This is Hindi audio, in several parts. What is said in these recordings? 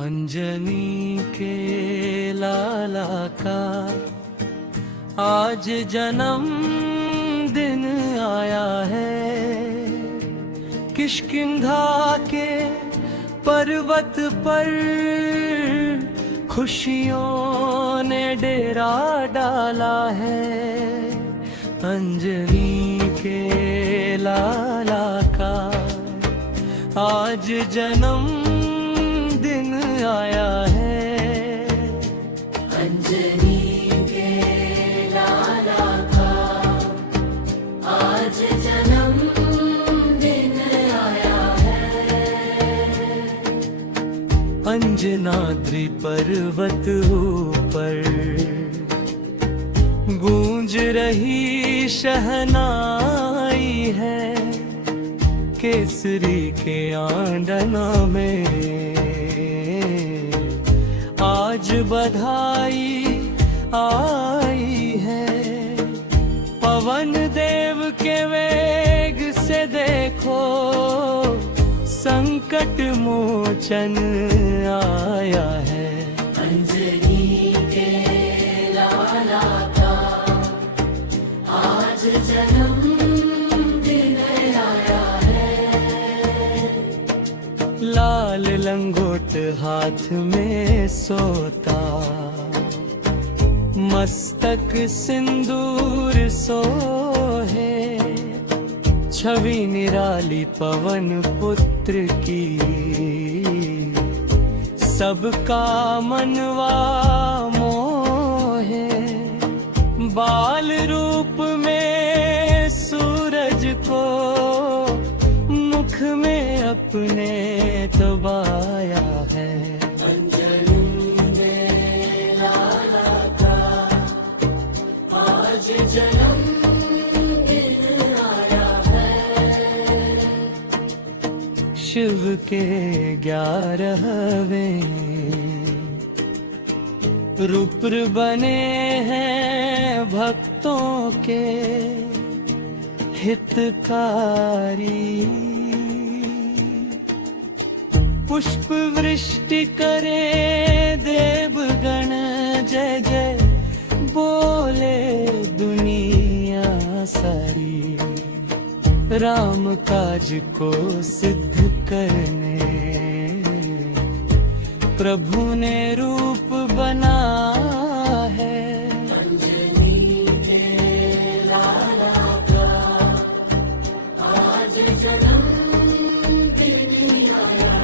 अंजनी के लाला का आज जन्म दिन आया है। किष्किंधा के पर्वत पर खुशियों ने डेरा डाला है। अंजनी के लाला का आज जन्म दिन आया है। अंजनी के लाला का आज जन्म दिन आया है। अंजनाद्रि पर्वत ऊपर गूंज रही शहनाई है। केसरी के आंगना में आज बधाई आई है। पवन देव के वेग से देखो संकट मोचन आया है। अंजनी के लाला का आज जन्म दिन आया है। लाल लंगोट हाथ में सोता मस्तक सिंदूर सोहे। छवि निराली पवन पुत्र की सबका मनवा मोहे। बाल रूप में सूरज को मुख में अपने दबाया है। अंजनी के लाला का आज जन्म दिन आया है। शिव के 11वें रुद्र बने हैं भक्तों के हितकारी। पुष्प वृष्टि करे देवगण जय जय बोले दुनिया सारी। राम काज को सिद्ध करने प्रभु ने रूप बना है। अंजनी के लाला का आज जन्म दिन आया।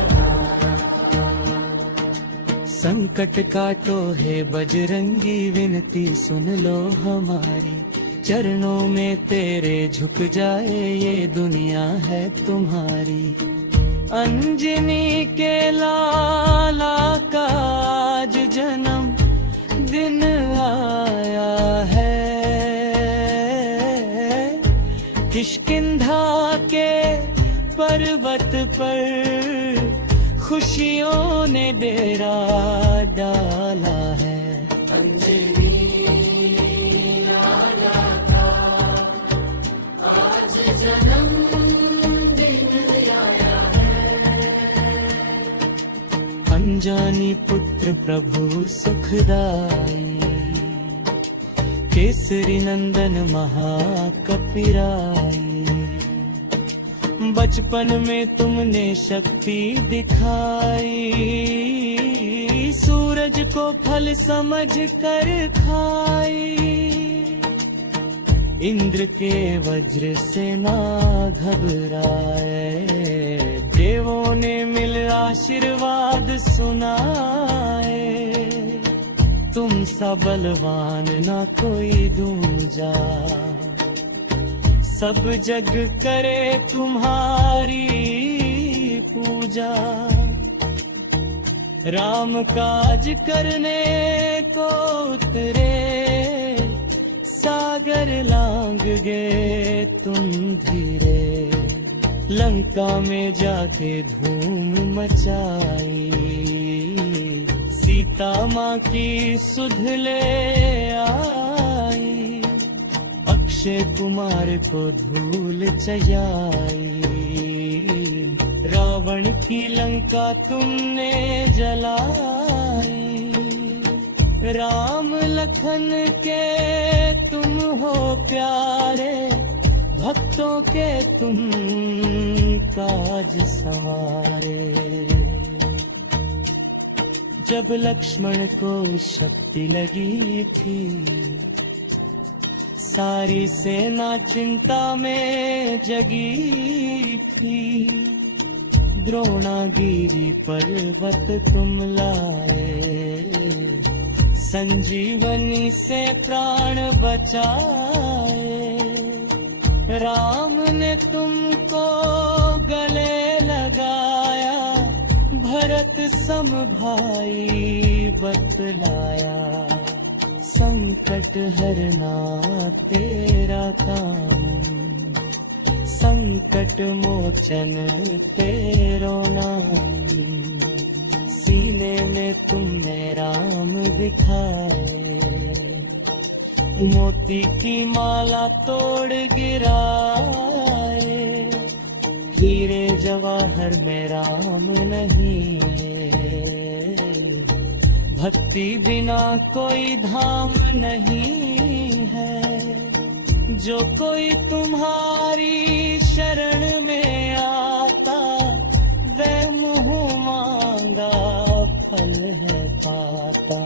संकट काटो है बजरंगी विनती सुन लो हमारी। चरणों में तेरे झुक जाए ये दुनिया है तुम्हारी। अंजनी के लाला का आज जन्म दिन आया है। किष्किंधा के पर्वत पर खुशियों ने डेरा डाला है। अंजनी लाला का आज जन्म दिन आया है। अंजानी पुत्र प्रभु सुखदाई। केसरी नंदन महाकपिराई। बचपन में तुमने शक्ति दिखाई। सूरज को फल समझ कर खाई। इंद्र के वज्र से ना घबराए। देवों ने मिल आशीर्वाद सुनाए। तुम सा बलवान ना कोई दूजा। सब जग करे तुम्हारी पूजा। राम काज करने को उतरे। सागर लांग गए तुम धीरे। लंका में जाके धूम मचाई। सीता माँ की सुध ले आई। अक्षय कुमार को धूल चयाई। रावण रावण की लंका तुमने जलाई, राम लखन के तुम हो प्यारे, भक्तों के तुम काज संवारे। जब लक्ष्मण को शक्ति लगी थी, सारी सेना चिंता में जगी थी। द्रोणागिरी पर्वत तुम लाए, संजीवनी से प्राण बचाए। राम ने तुमको गले लगाया, भरत सम भाई बतलाया। संकट हरना तेरा काम, संकट मोचन तेरो नाम। सीने में तुमने राम दिखाए, मोती की माला तोड़ गिराए। हीरे जवाहर में राम नहीं है, भक्ति बिना कोई धाम नहीं है। जो कोई तुम्हारी शरण में आता, वह मुँह मांगा फल है पाता।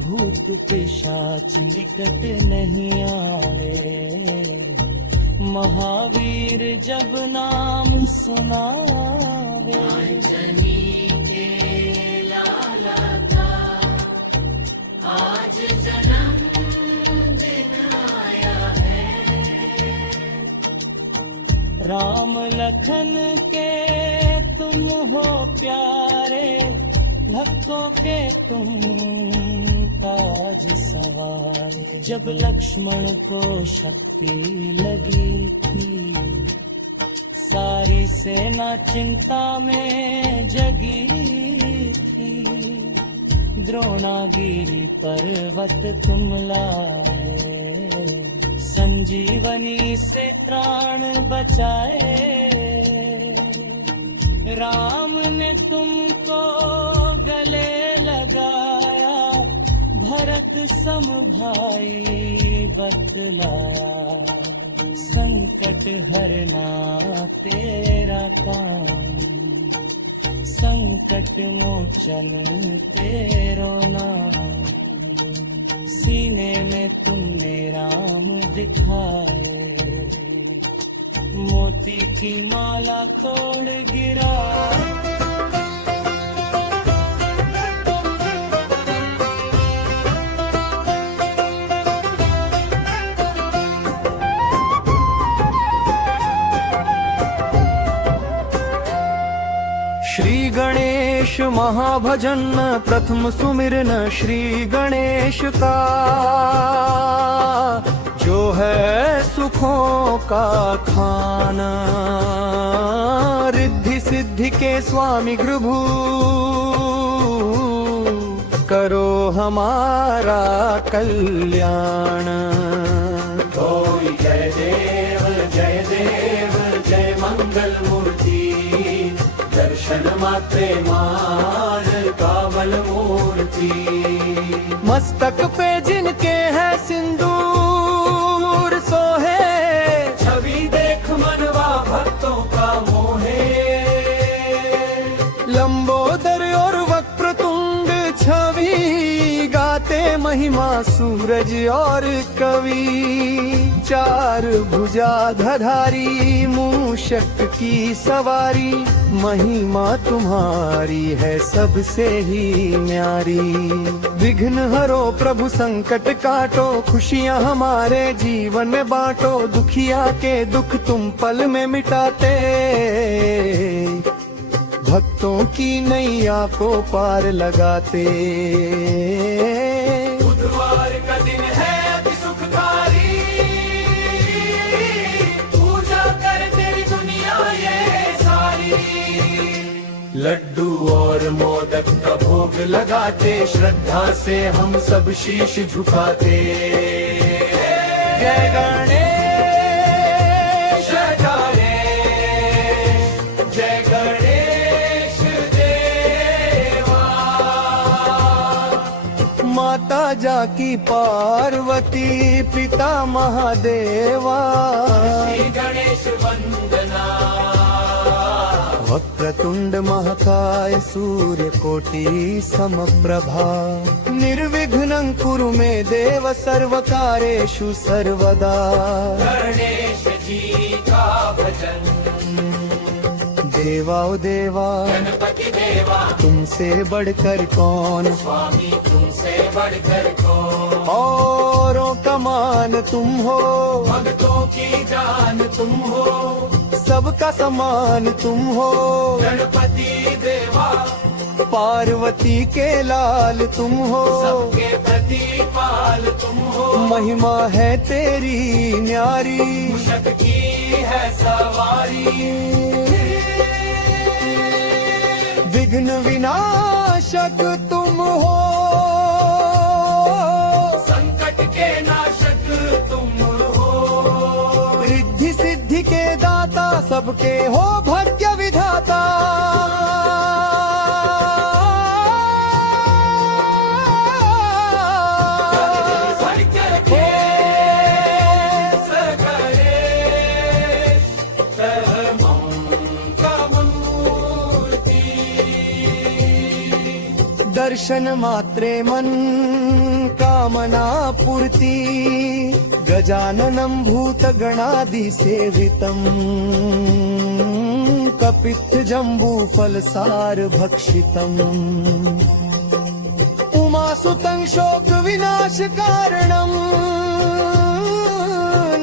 भूत पिशाच निकट नहीं आवे, महावीर जब नाम सुनावे। अंजनी के लाला का आज जन्म दिन आया है। राम लखन के तुम हो प्यारे, भक्तों के तुम काज सवारे। जब लक्ष्मण को शक्ति लगी थी, सारी सेना चिंता में जगी थी। द्रोणागिरी पर्वत तुम लाए, संजीवनी से प्राण बचाए। राम ने तुमको गले लगाया, भरत सम भाई बतलाया। संकट हरना तेरा काम, संकट मोचन तेरो नाम। सीने में तुमने राम दिखाए, मोती की माला तोड़ गिरा। श्री गणेश महाभजन प्रथम सुमिरन श्री गणेश का। जो है सुखों का खाना, रिद्धि सिद्धि के स्वामी प्रभु। करो हमारा कल्याण। कोई जय देव जय मंगल मूर्ति। दर्शन मात्रे मान कामल मूर्ति। मस्तक पे जिनके है सिंदूर सोहे, छवि देख मनवा भक्तों का मोहे। लंबोदर और वक्रतुंड छवि गाते महिमा सूरज और कवि। चार भुजाधारी मूषक की सवारी, महिमा तुम्हारी है सबसे ही न्यारी। विघ्न हरो प्रभु संकट काटो, खुशियाँ हमारे जीवन में बांटो। दुखिया के दुख तुम पल में मिटाते, भक्तों की नैया को पार लगाते। बुधवार का दिन है अति सुखकारी, पूजा कर तेरी दुनिया ये सारी। लड्डू और मोदक का भोग लगाते, श्रद्धा से हम सब शीश झुकाते। जय गणेश जय गणेश, जय गणेश। जाकी पार्वती पिता महादेवा श्री गणेश वंदना वक्रतुंड महाकाय सूर्यकोटि समप्रभा निर्विघ्नं कुरु मे देव सर्वकारेषु सर्वदा गणेश जी का भजन देवा ओ देवा गणपति देवा तुमसे बढ़कर कौन स्वामी तुमसे बढ़कर कौन औरों का मान तुम हो भक्तों की जान तुम हो सबका समान तुम हो गणपति देवा पार्वती के लाल तुम हो सबके प्रतिपाल तुम हो महिमा है तेरी न्यारी मूषक की है सवारी विघ्न विनाशक तुम हो संकट के नाशक तुम हो रिद्धि सिद्धि के दाता सबके हो भाग्य विधाता दर्शन मात्रे मन कामना पूर्ति गजाननं भूतगणादि सेवितम् कपित्थ जम्बू फलसार भक्षितम् उमासुतं शोक विनाश कारणम्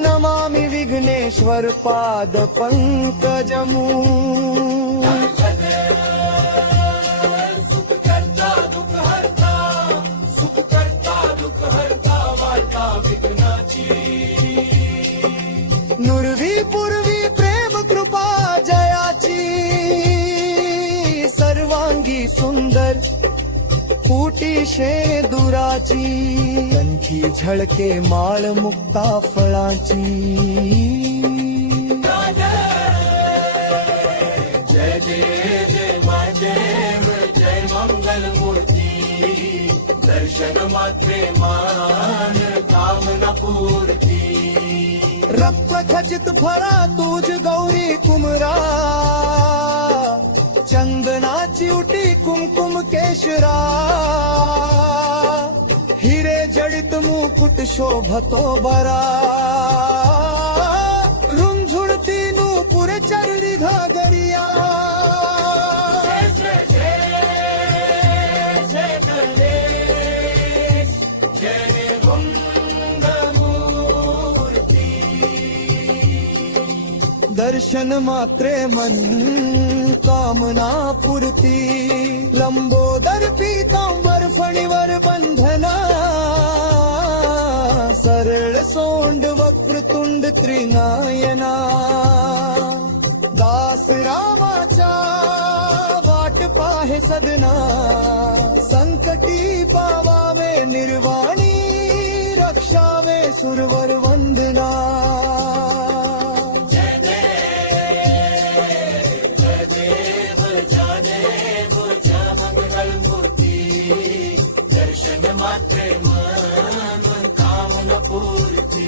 नमामि विघ्नेश्वर पाद पंकजमु नुरवी पूर्वी प्रेम कृपा जयाची सर्वांगी सुंदर कुटी शेंदुराची त्यांची झळके माळ मुक्ता फळाची जय जय जय महादेव जय मंगल मूर्ती दर्शन मात्रे मान कामना पूर्ती रक्त खचित फळा तुझ गौरी कुमरा चंदनाची उटी कुमकुम केशरा हिरे जडित मुकुट शोभतो बरा रुंझुणती नूपुर चरणी घागरिया दर्शन मात्रे मन कामना पूर्ती लंबोदर पीतांबर फणीवर बंधना सरळ सोंड वक्रतुंड त्रिनयना दास रामाच्या वाट पाहे सदना संकटी पावावे निर्वाणी रक्षावे सुरवर वंदना दर्शन मात्रे मन कामना पूर्ती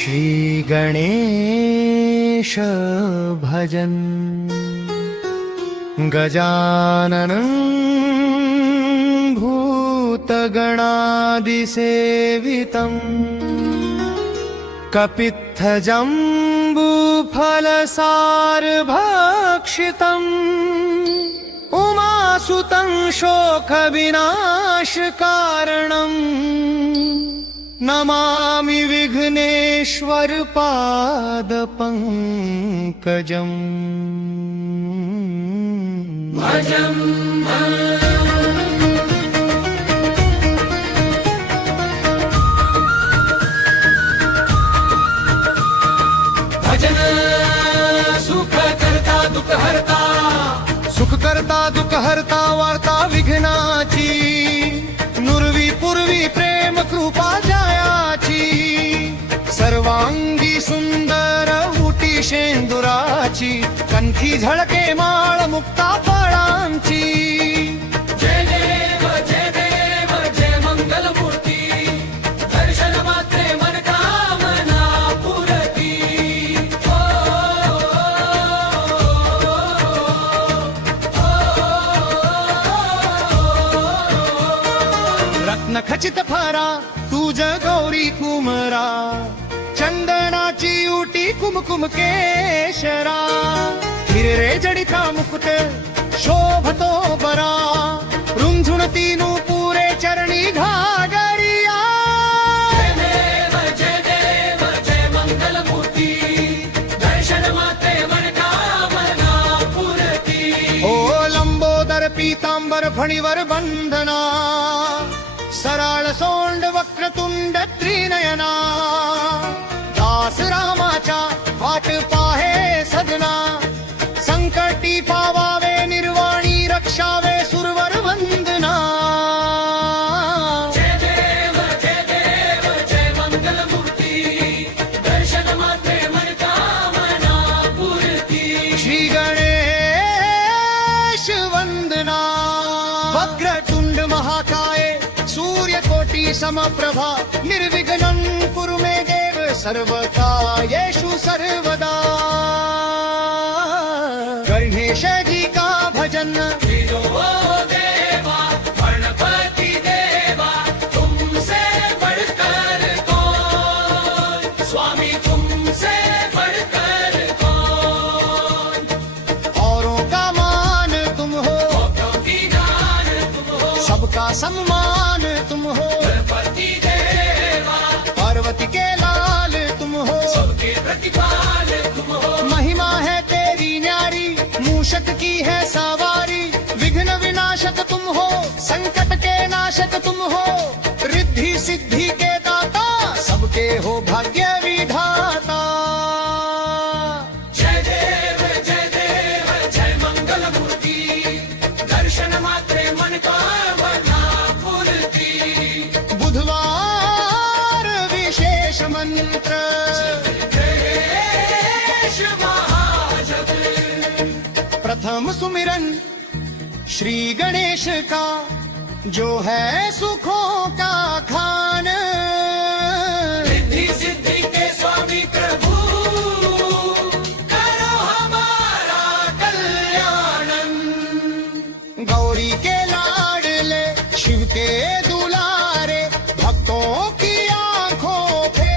श्री गणेश भजन गजाननं भूतगणादिसेवितं कपित्थजम्बूफलसारभक्षितम् उमासुतं शोकविनाशकारणम् नमामि विघ्नेश्वर पादपङ्कजम् भजन सुख करता दुख हरता सुख करता दुख हरता वार्ता फुलाची कणकी झळके माळ मुक्ता फळांची जय देव जय मंगलमूर्ती दर्शन मात्रे मनकामना पुरती रत्न खचित फारा तुझ गौरी कुमरा चंदनाची उटी कुमकुम केशरा हिरे जडिता मुकुट शोभतो बरा रुंझुन तीनू पुरे चरणी घागरिया जय देव जय मंगलमूर्ती दर्शन मात्रे मनकामना पुरती ओ लंबोदर पीतांबर फणीवर बंधना सराळ सोंड वक्रतुंड त्रिनयना दास रामाच्या वाट पाहे सजना संकटी पावावे निर्वाणी रक्षावे सुरवर वंदना जय देव जय मंगलमूर्ती दर्शन मात्रे मनकामना पुरती श्री गणेश वंदना वक्रतुंड महाकाय सूर्यकोटि समप्रभा निर्विघ्नं कुरु मे देव सर्वकार्येषु सर्वदा गणेश जी का भजन लीलो देवा गणपति देवा तुमसे बढ़कर कौन स्वामी तुमसे बढ़कर कौन औरों का मान तुम हो क्योंकि ज्ञान तुम हो सबका सम्मान तुम हो गणपति देवा पार्वती के लाल तुम हो सबके प्रतिपाल तुम हो महिमा है तेरी न्यारी मूषक की है सवारी विघ्न विनाशक तुम हो संकट के नाशक तुम हो रिद्धि सिद्धि के दाता सबके हो भाग्य विधाता जय देव जय मंगलमूर्ती दर्शन मात्रे मनकामना पुरती बुधवार विशेष मंत्र गणेश महाजप प्रथम सुमिरन श्री गणेश का जो है सुखों का खान रिद्धि सिद्धि के स्वामी प्रभु करो हमारा कल्याणम गौरी के लाडले शिव के दुलारे भक्तों की आंखों पे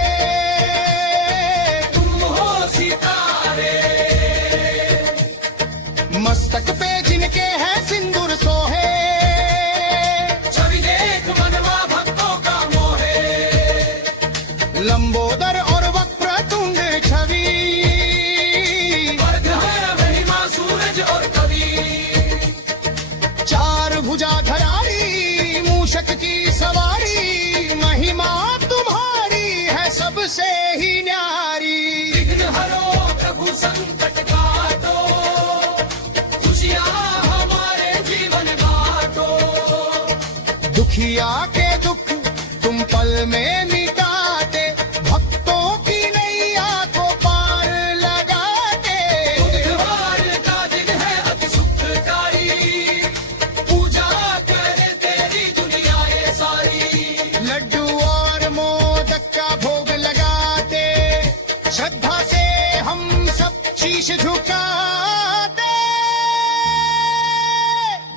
तुम हो सितारे मस्तक पे जिनके है सिंदूर सोहे छवि देख मनवा भक्तों का मोहे लंबोदर और वक्रतुंड छवि वर्ग है महिमा सूरज और कवि चार भुजा धरारी मूषक की सवारी महिमा तुम्हारी है सबसे ही न्यारी विघ्न हरो प्रभु संकट काटो खुशियाँ हमारे जीवन बांटो दुखिया के दुख तुम पल में मिटाते भक्तों की नैया को पार लगाते बुधवार का दिन है अति सुखकारी पूजा करे तेरी दुनिया ये सारी लड्डू और मोदक का भोग लगाते श्रद्धा से हम सब शीश झुकाते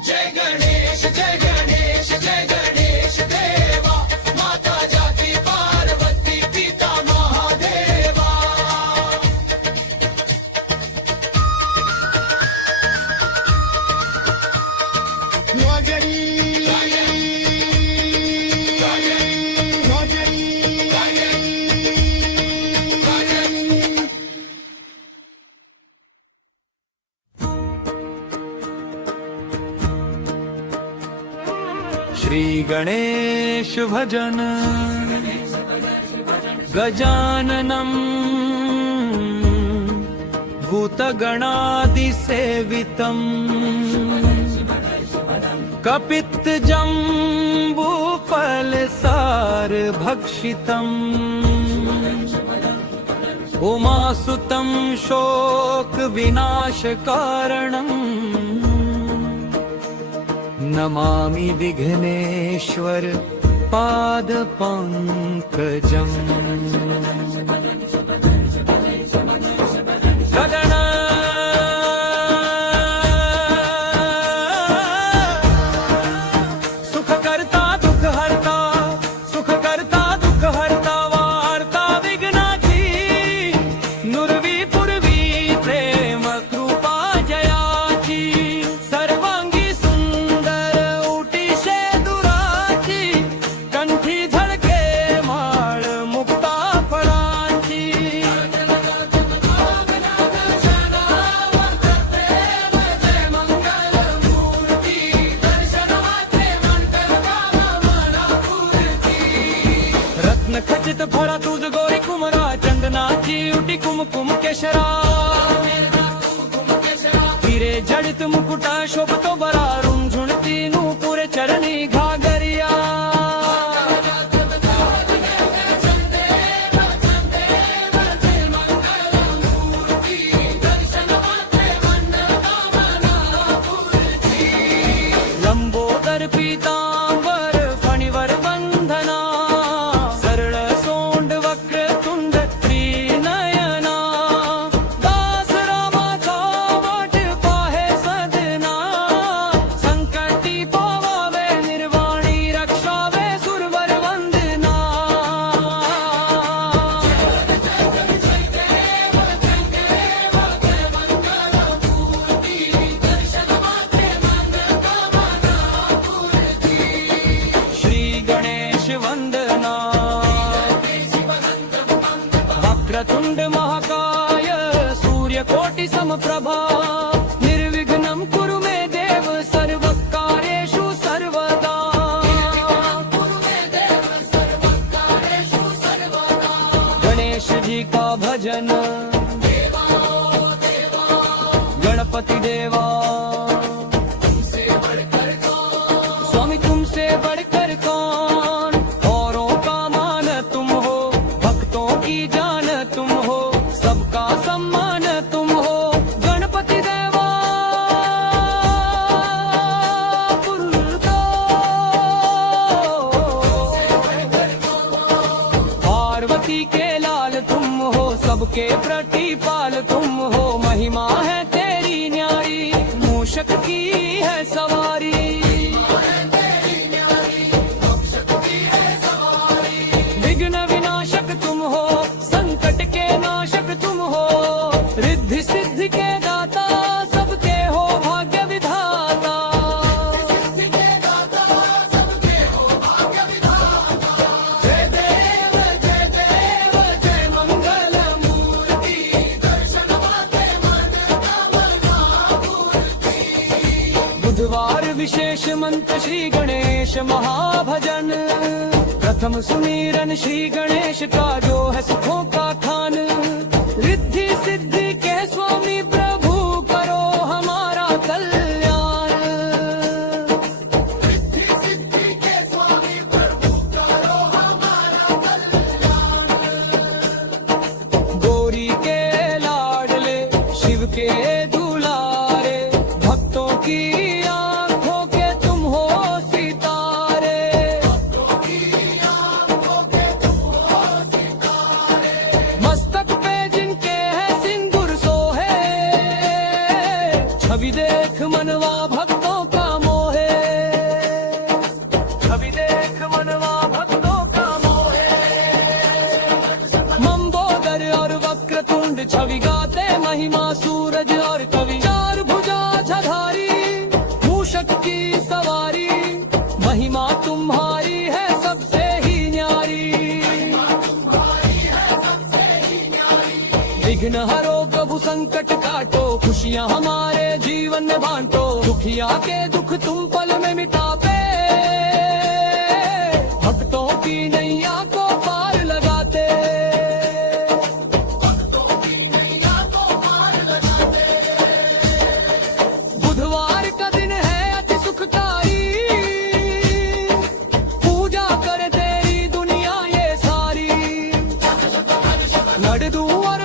जय गणेश जय गणेश देवा माता जाति पार्वती पिता महादेवा नौजरी श्री गणेश भजन गजाननं भूतगणादिसेवितम् कपित्थजम्बूफलसारभक्षितम् उमासुतं शोक विनाश कारणं नमामि विघ्नेश्वर पाद पंकजम्। सुख करता दुख हरता, सुख करता दुख हरता, वार्ता विघ्नाची, नुरवी पूर्वी प्रेम कृपा जयाची, सर्वांगी सुंदर उटीशे दुराची, कंठी झळके माळ मुक्ता फळांची। रत्न खचित फळा तुझ गोरी कुमरा, चंदनाची उटी कुमकुम केशरा, हिरे जडित मुकुटा शोभतो बरा, रुंझुणती नूपुरे चरणी घागरिया। लंबोदर पीतांबर फणीवर बंधना, सरळ सोंड वक्र तुंड त्रिनयना, दास रामाचा वाट पाहे सदना, संकटी पावावे निर्वाणी, रक्षावे सुरवर वंदना। श्री गणेश वंदना, वक्रतुंड महाकाय सूर्यकोटि समप्रभा, निर्विघ्नं कुरु मे देव सर्वकार्येषु सर्वदा। गणेश जी का भजन, गणपति देवा, स्वामी तुमसे बढ़कर कौन, औरों का मान तुम हो, भक्तों की जान तुम हो, सबका सम्मान तुम हो, गणपति देवा पुरतो। पार्वती के लाल तुम हो, सबके प्रतिपाल तुम हो, महिमा है तेरी न्यारी, मूषक की है सवारी। विघ्न विनाशक तुम हो, संकट के नाशक तुम हो, रिद्धि सिद्धि के दाता, सबके हो भाग्य विधाता। जय देव जय मंगल मूर्ति, दर्शन माते मन कामना पूर्ति। बुधवार विशेष मंत्र श्री गणेश महाभजन, प्रथम सुमीरन श्री गणेश का जो है सुखों का खान, रिद्धि सिद्धि के स्वामी प्रभु करो हमारा कल्याण। रिद्धि सिद्धि के स्वामी प्रभु करो हमारा कल्याण। गौरी के लाडले शिव के दुलारे, भक्तों की आंखों के तुम हो सितारे। मस्तक पे जिनके है सिंदूर सोहे, छवि देख मनवा भक्तों का मोहे, छवि देख मनवा भक्तों का मोहे। मंबोदर और वक्रतुंड छवि गाते महिमा, सूरज और कवि, चार भुजा झधारी, मूषक की सवारी, महिमा तुम्हारी है सबसे ही न्यारी। विघ्न हरो प्रभु संकट काटो, खुशियाँ हमारे जीवन में बांटो, दुखिया के दुख तुम पल में मिटाते, भक्तों की नैया को पार लगाते। बुधवार का दिन है अति सुखकारी, पूजा करे तेरी दुनिया ये सारी, लड्डू और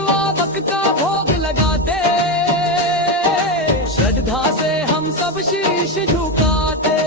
सब शीश झुकाते।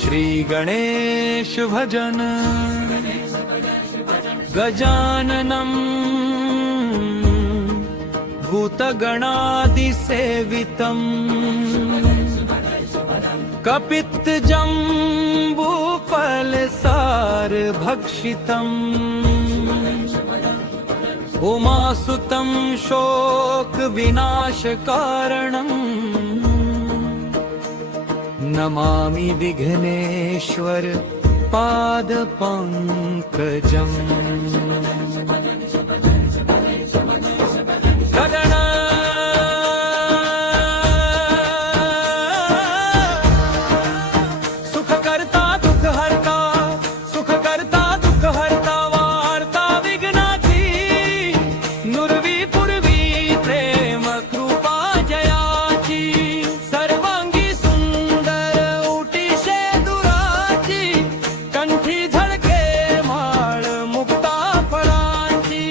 श्री गणेश भजन गजाननं भूतगणादिसेवितं कपित्थजम्बूफलसारभक्षितम् उमासुतं शोकविनाशकारणम् नमामि विघ्नेश्वर पादपङ्कजम्। गगन सुखकर्ता दुःखहर्ता, सुखकर्ता दुःखहर्ता वार्ता विघ्नाची, नुरवी पूर्वी प्रेम कृपा जयाची, सर्वांगी सुंदर उटी शेंदुराची, कंठी झळके माळ मुक्ता फळांची।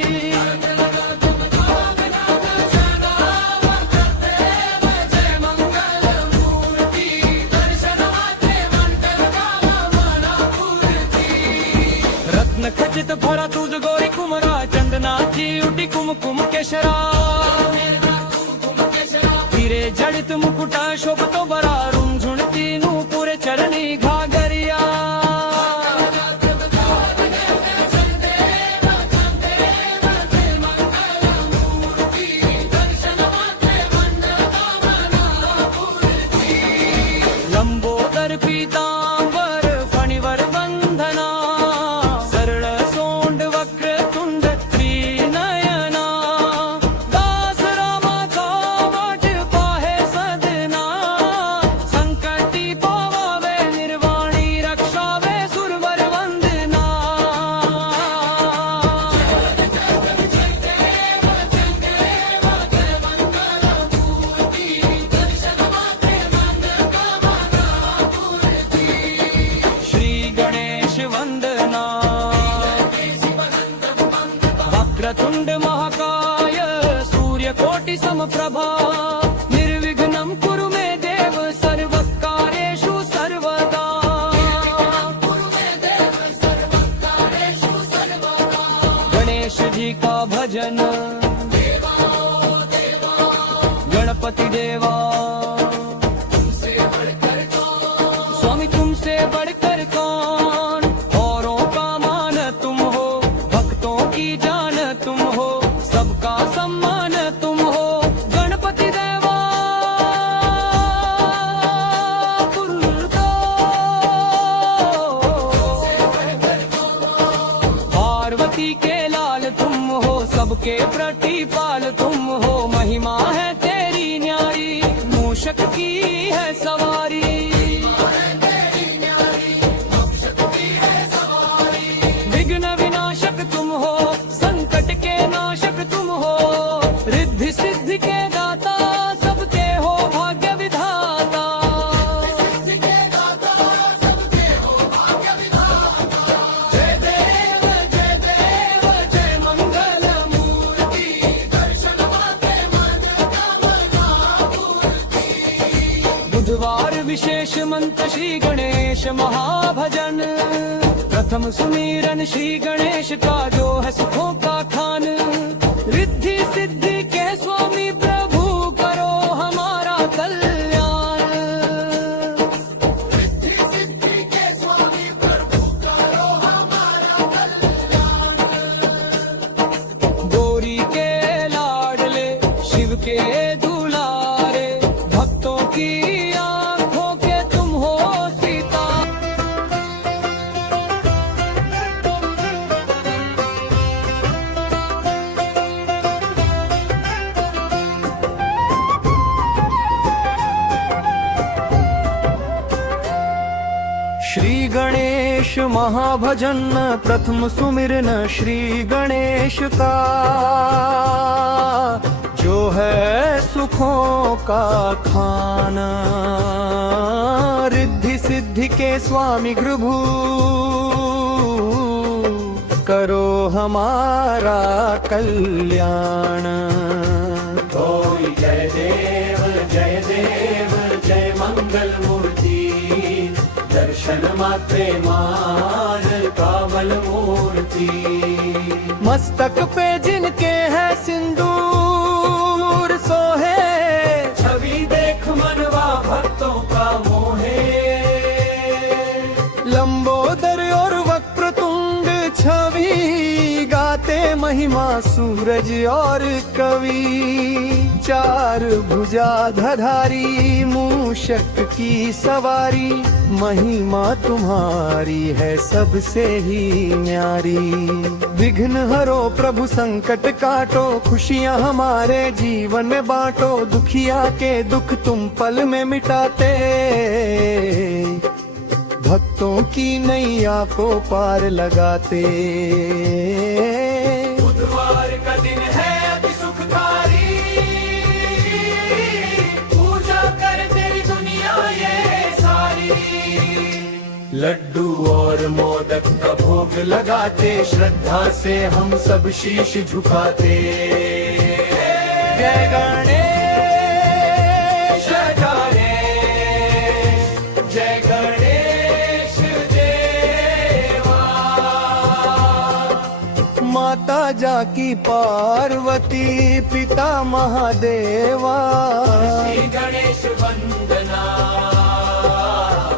रत्न खचित भरा तुझ गोरी कुमरा, चंदनाची उटी कुमकुम केशरा, हिरे जडित मुकुटा शोभतो बरा, रुंझुणती नूपुरे चरणी घागरिया। लंबोदर पीतांबर फणीवर बंधना, सरळ सोंड वक्रतुंड त्रिनयना, दास रामाचा वाट पाहे सदना, संकटी पोवावे निर्वाणी रक्षावे सुरवर वंदना। श्री गणेश वंदना, वक्रतुंड महाकाय सूर्यकोटि समप्रभा, निर्विघ्नं कुरु मे देव सर्वकार्येषु सर्वदा। गणेश जी का भजन गणपति देवा, स्वामी तुमसे बढ़कर कौन, औरों का मान तुम हो, भक्तों की जान तुम हो, सबका सम्मान तुम हो। गणपति देवा तुर्को, पार्वती के लाल तुम हो, सबके प्रतिपाल तुम हो, महिमा है तेरी न्यारी, मूषक की है सवारी। विघ्न विनाशक तुम हो, संकट के नाशक तुम हो, रिद्धि सिद्धि के दाता, सबके हो भाग्य विधाता। जय देव जय देव जय मंगल मूर्ति, दर्शन माते मन कामना पूर्ति। बुधवार विशेष मंत्र श्री गणेश महाभजन, प्रथम सुमीरन श्री गणेश का जो है सुखों का खान, रिद्धि सिद्धि के स्वामी प्रभु करो हमारा कल्याण। रिद्धि सिद्धि के स्वामी प्रभु करो हमारा कल्याण। गौरी के लाडले शिव के दुलारे, भक्तों की आंखों के तुम हो सीता। महाभजन प्रथम सुमिरन श्री गणेश का, जो है सुखों का खाना। रिद्धि सिद्धि के स्वामी प्रभु, करो हमारा कल्याण। जय देव जय मंगल मूर्ति, दर्शन मात्रे मान कामल मूर्ति। मस्तक पे जिनके है सिंदूर सोहे, छवि देख मनवा भक्तों का मोहे। लंबोदर और वक्रतुंड छवि गाते महिमा सूरज और कवि। चार भुजाधारी मूषक की सवारी, महिमा तुम्हारी है सबसे ही न्यारी। विघ्न हरो प्रभु संकट काटो, खुशियाँ हमारे जीवन में बांटो। दुखिया के दुख तुम पल में मिटाते, भक्तों की नैया को पार लगाते। बुधवार का दिन है अति सुखकारी, पूजा कर तेरी दुनिया ये सारी। लड्डू और मोदक का भोग लगाते, श्रद्धा से हम सब शीश झुकाते। जय गणेश जय गणेश देवा। माता जाकी पार्वती, पिता महादेवा। श्री गणेश वंदना,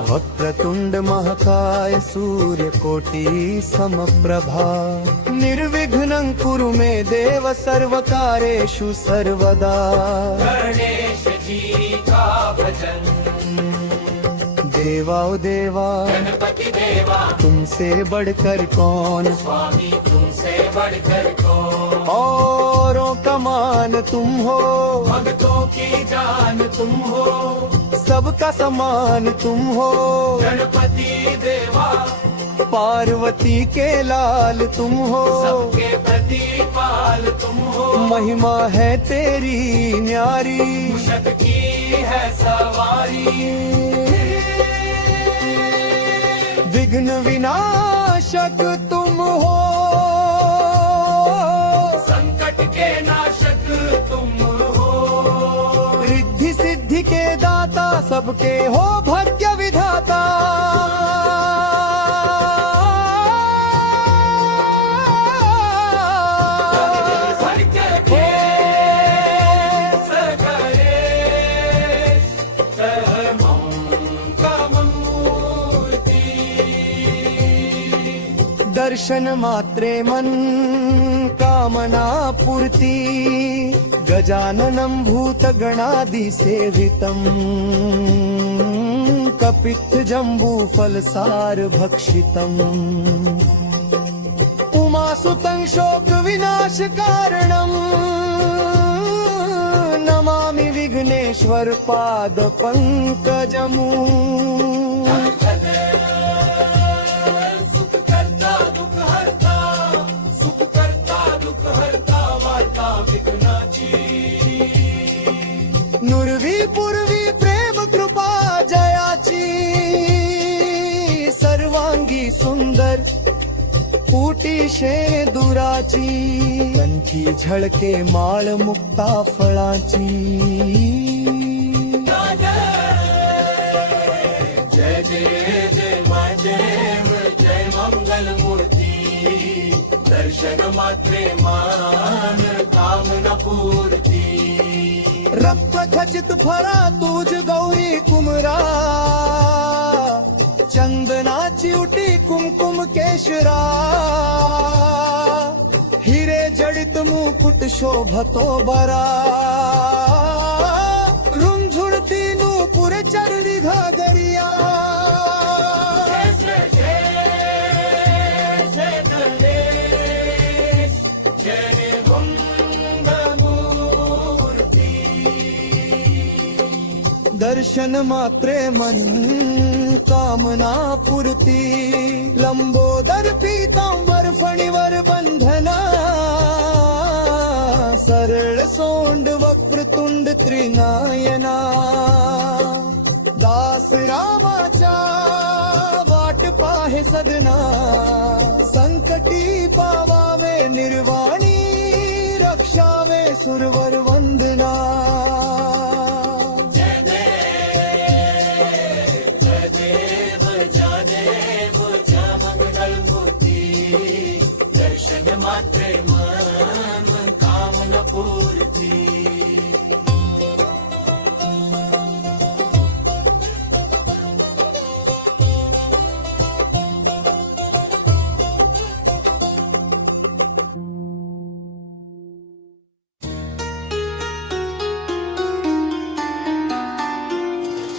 वक्रतुंड महाकाय सूर्य कोटि समप्रभा। निर्विघ्नं कुरु मे देव, सर्वकारेषु सर्वदा। गणेश जी का भजन, देवा ओ देवा गणपति देवा, तुमसे बढ़कर कौन, स्वामी तुमसे बढ़कर कौन। औरों का मान तुम हो, भक्तों की जान तुम हो, सबका समान तुम हो। गणपति देवा, पार्वती के लाल तुम हो, सबके प्रतिपाल तुम हो। महिमा है तेरी न्यारी, मूषक की है सवारी। विघ्न विनाशक तुम हो, संकट के नाशक तुम हो। रिद्धि सिद्धि के दाता, सबके हो भाग्य विधाता। दर्शन मात्रे मन कामना पूर्ति, गजाननं भूत गणादि सेवितम्। कपित्थ जम्बू फल सार भक्षितम्। उमासुतं शोक विनाश कारणम्, नमामि विघ्नेश्वर पाद पंकजमु। नुरवी पूर्वी प्रेम कृपा जयाची, सर्वांगी सुंदर ऊटी शेंदुराची। कंठी झळके माळ मुक्ता फळाची। जय जय जय महादेव जय मंगल मूर्ति, दर्शन मात्रे मान कामना पूर्ती। रक्त खचित फळा तुझ गौरी कुमरा, चंदनाची उटी कुमकुम केशरा। हिरे जडित मुकुट शोभतो बरा, रुंझुणती नूपुर चरणी घागरिया। दर्शन मात्रे मन कामना पुरती लंबोदर पीतांबर फणीवर बंधना सरळ सोंड वक्रतुंड त्रिनयना दास रामाच्या वाट पाहे सदना संकटी पावावे निर्वाणी रक्षावे सुरवर वंदना दर्शन मात्रे मन कामना पूर्ती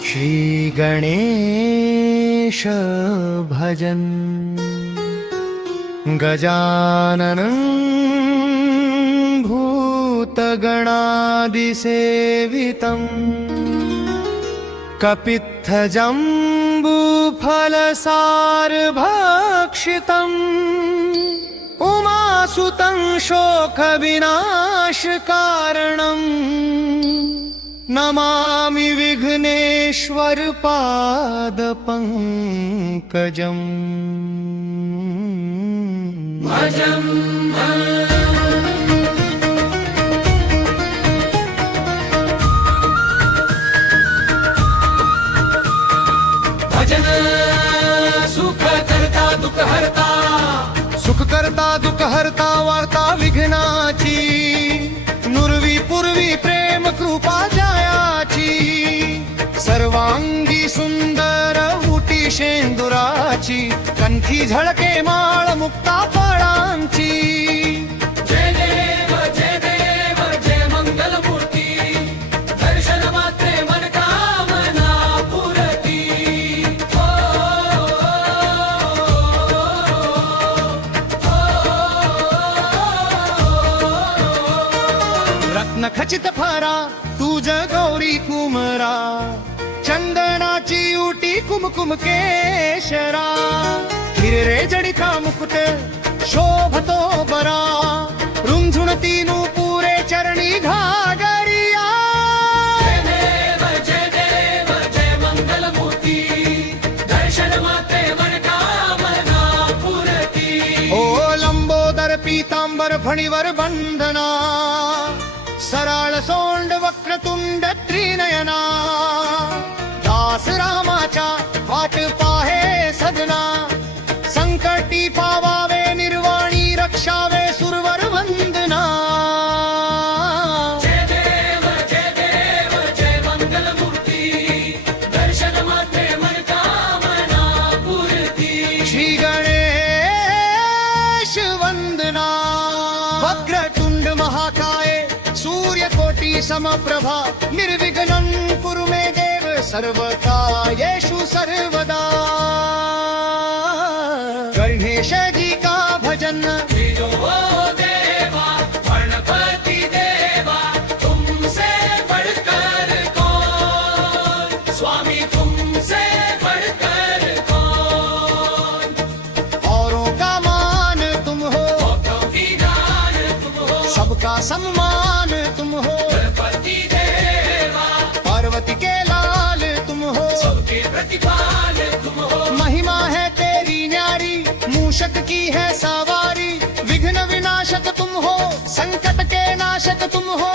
श्री गणेश भजन गजानन भूतगणादिसेवितं कपित्थजम्बूफलसारभक्षितम् उमासुतं शोकविनाशकारणम् नमामि विघ्नेश्वर पादपङ्कजम् भजन सुख करता दुख हरता सुख करता दुख हरता वार्ता विघ्नाची नुरवी पूर्वी प्रेम कृपा जायाची सर्वांगी सुंदर उटी शेंदुराची कंठी झळके माळ मुक्ता फळांची जय देव जय मंगल मूर्ती दर्शन मात्रे मन कामना पुरती रत्न खचित फरा तुझ गौरी कुमरा चंदनाची उटी कुमकुम केशरा हिरे जडिता मुकुट शोभतो बरा रुंझुणती पुरे चरणी घागरिया जय देव जय मंगल मूर्ती दर्शन मात्रे मन कामना पुरती ओ लंबोदर पीतांबर फणीवर बंधना सराळ सोंड वक्रतुंड त्रिनयना दास रामाच्या वाट पाहे सदना संकटी पावावे निर्वाणी रक्षावे सुरवर वंदना जय देव जय मंगल मूर्ती दर्शन मात्रे मन कामना पुरती श्री गणेश वंदना वक्रतुंड महाकाय सूर्यकोटि समप्रभा निर्विघ्नं कुरु मे देव सर्वकार्येषु सर्वदा गणेश जी का भजन ओ देवा गणपति देवा तुमसे बढ़कर कौन स्वामी तुमसे बढ़कर कौन औरों का मान तुम हो क्योंकि दान तुम हो सबका सम्मान तुम हो गणपति देवा पार्वती के लाल तुम हो सबके प्रतिपाल तुम हो महिमा है तेरी न्यारी मूषक की है सवारी विघ्न विनाशक तुम हो संकट के नाशक तुम हो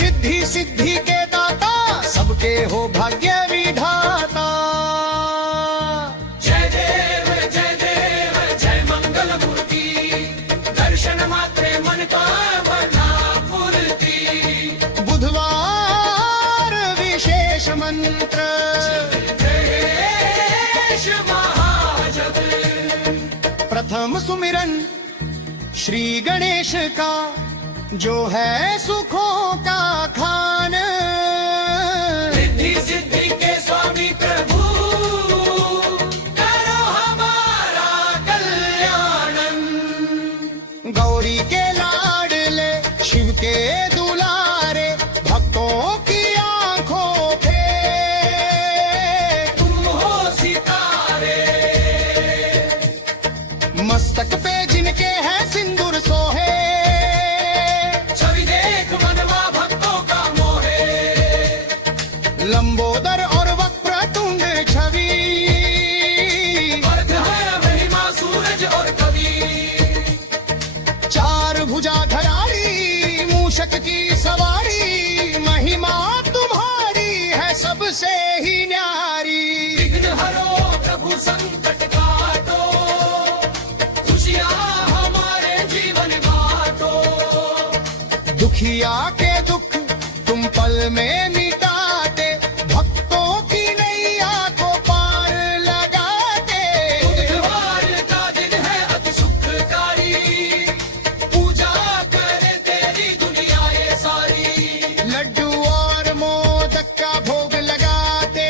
रिद्धि सिद्धि के दाता सबके हो भाग्य विधाता जय देव जय मंगल मूर्ति दर्शन मात्रे मन कामना पूर्ति बुधवार विशेष मंत्र गणेश महाजप प्रथम सुमिरन श्री गणेश का जो है सुखों का खान रिद्धि सिद्धि के स्वामी प्रभु करो हमारा कल्याणन गौरी के लाडले शिव के दुलारे भक्तों की आंखों पे तुम हो सीता दुखिया के दुख तुम पल में मिटाते, भक्तों की नैया को पार लगाते। बुधवार का दिन है अति सुखकारी, पूजा करे तेरी दुनिया ये सारी। लड्डू और मोदक का भोग लगाते,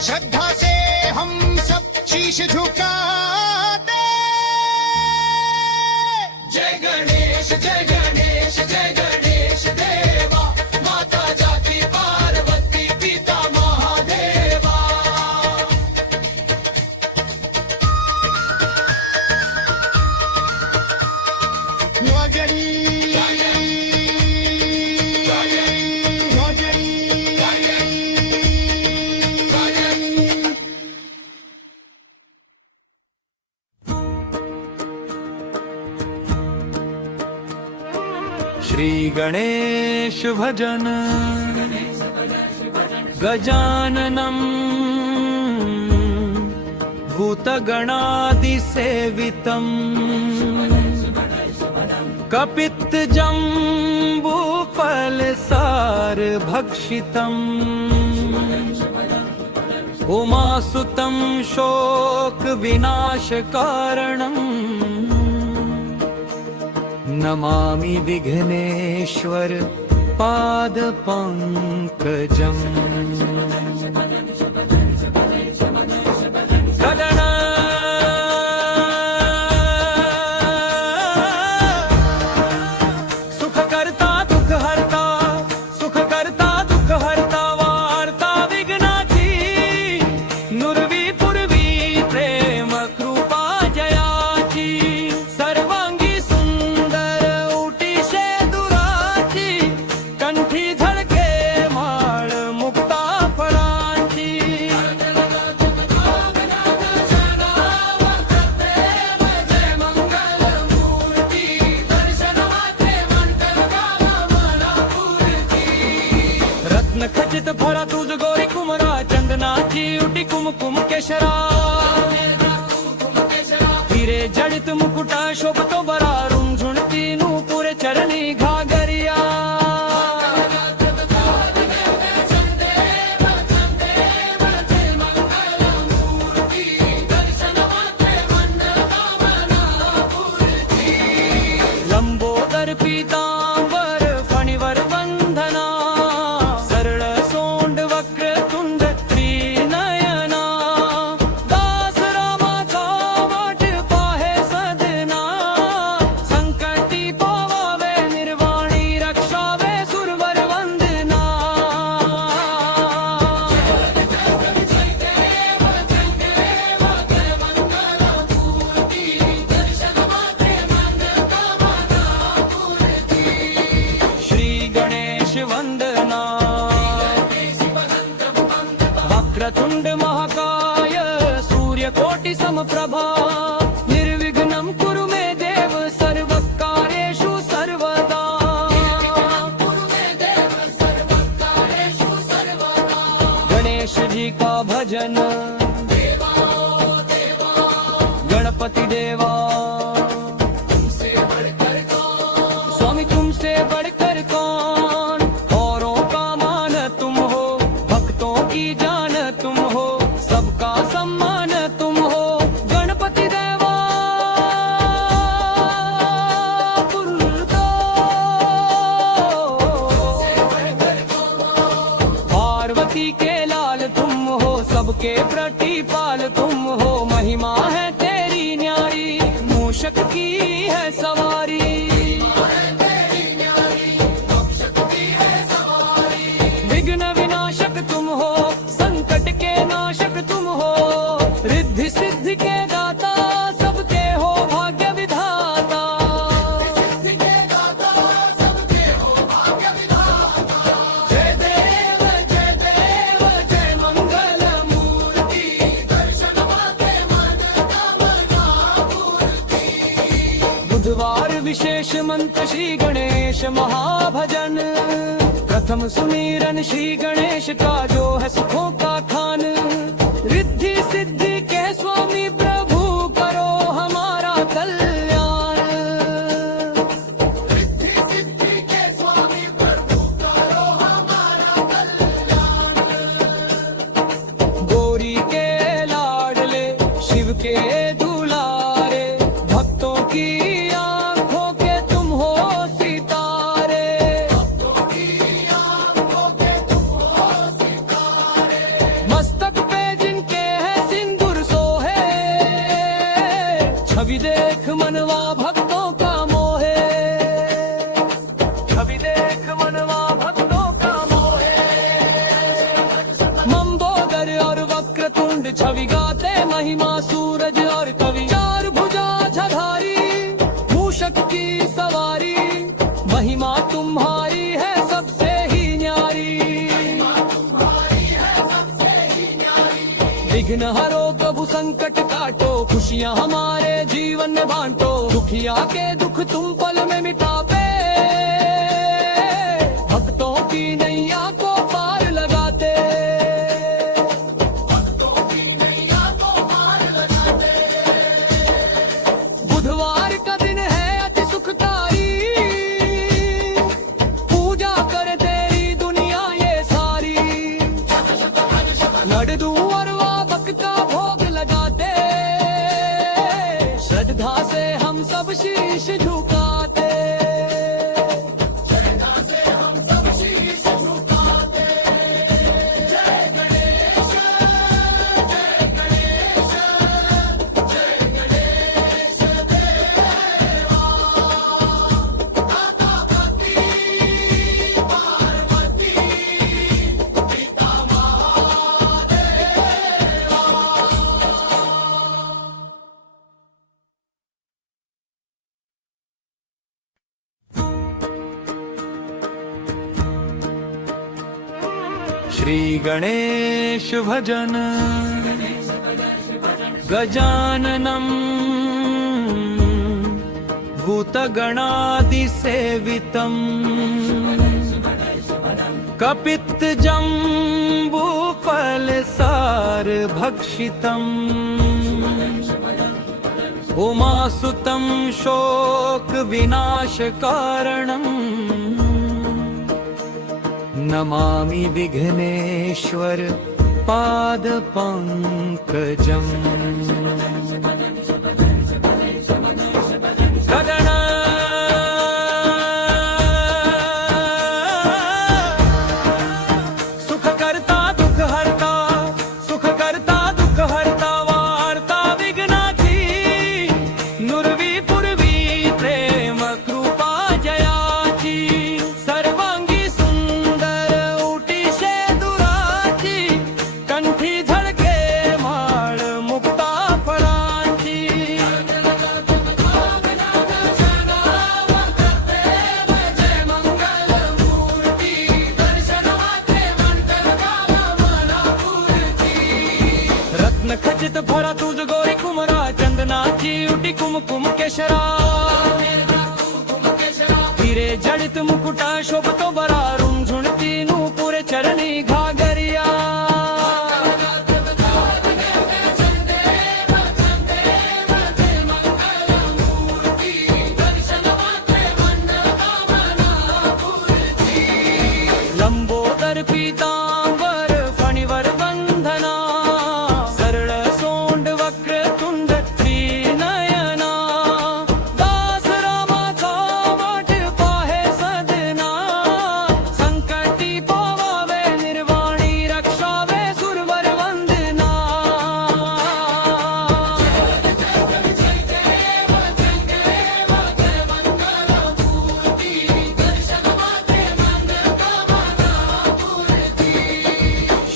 श्रद्धा से हम सब शीश झुकाते। जय गणेश जय गणेश जय गणेश देवा, माता जाती पार्वती पिता महादेवा। नौजरी नौजरी श्री गणेश भजन गजाननं भूतगणादिसेवितम् कपित्थजम्बूफलसारभक्षितम् उमासुतं शोकविनाशकारणम् नमामि विघ्नेश्वर पादपङ्कजम्। सुखकर्ता दुःखहर्ता, सुखकर्ता दुःखहर्ता, वार्ता विघ्नाची, नुरवी पूर्वी प्रेम कृपा जयाची, सर्वांगी सुंदर उटी शेंदुराची, कंठी झळके माळ मुक्ता फळांची। रत्न खचित फळा तुझ गोरी कुमरा, चंदनाची उटी कुमकुम केशरा, हिरे जडित मुकुटा शोभतो बरा, रुंझुणती नूपुर चरणी घागरिया। लंबोदर पीतांबर फणीवर वंदना, सरळ सोंड वक्रतुंड त्रिनयना, दास रामाचा वाट पाहे सदना, संकटी पावावे निर्वाणी, रक्षावे सुरवर वंदना। श्री गणेश वंदना, वक्रतुंड महाकाय, सूर्यकोटि समप्रभा, निर्विघ्नं कुरु मे देव, सर्वकार्येषु सर्वदा। गणेश जी का भजन, गणपति देवा, स्वामी तुमसे बढ़कर कौन, औरों का मान तुम हो, भक्तों की जान तुम हो, सबका सम्मान तुम हो। गणपति देवा पुरतो, पार्वती के लाल तुम हो, सबके प्रतिपाल तुम हो, महिमा है तेरी न्यारी, मूषक की है सवारी। विघ्न विनाशक तुम हो, संकट के नाशक तुम हो, रिद्धि सिद्धि के दाता, सबके हो भाग्य विधाता। जय देव जय मंगल मूर्ति, दर्शन माते मन कामना पूर्ति। बुधवार विशेष मंत्र श्री गणेश महाभजन, प्रथम सुमिरन श्री गणेश का जो है सुखों का खान, रिद्धि सिद्धि के स्वामी प्रभु करो हमारा कल्याण। रिद्धि सिद्धि के महिमा तुम्हारी है सबसे ही न्यारी। विघ्न हरो प्रभु संकट काटो, खुशियाँ हमारे जीवन में बांटो, दुखिया के दुख तुम पल में मिटाते, भक्तों की नैया को पार लगाते। बुधवार का दिन है अति सुखकारी, पूजा कर तेरी दुनिया ये सारी। लड्डू अरवा बकका भोग लगाते, श्रद्धा से हम सब शीश झुकाते। श्री गणेश भजन गजाननं भूतगणादिसेवितम् कपित्थजम्बूफलसारभक्षितम् उमासुतं शोकविनाशकारणम् नमामि विघ्नेश्वर पादपङ्कजम्। सुखकर्ता दुःखहर्ता, सुखकर्ता दुःखहर्ता, वार्ता विघ्नाची, नुरवी पूर्वी प्रेम कृपा जयाची, सर्वांगी सुंदर उटी शेंदुराची, कंठी झळके माळ मुक्ता फळांची। रत्न खचित भरा तुझ गोरी कुमरा, चंदनाची उटी कुमकुम केशरा, हिरे जडित मुकुटा शोभतो बरा, रुंझुणती नूपुरे चरणी घागरिया। लंबोदर पीतांबर फणीवर बंधना, सरळ सोंड वक्रतुंड त्रिनयना, दास रामाचा वाट पाहे सदना, संकटी पोवावे निर्वाणी, रक्षावे सुरवर वंदना।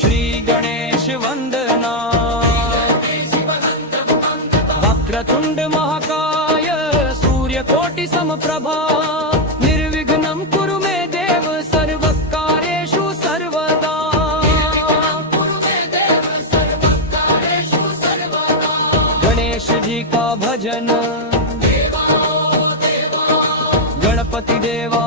श्री गणेश वंदना, वक्रतुंड महाकाय, सूर्यकोटि समप्रभा, निर्विघ्नं कुरु मे देव, सर्वकार्येषु सर्वदा। गणेश जी का भजन, गणपति देवा,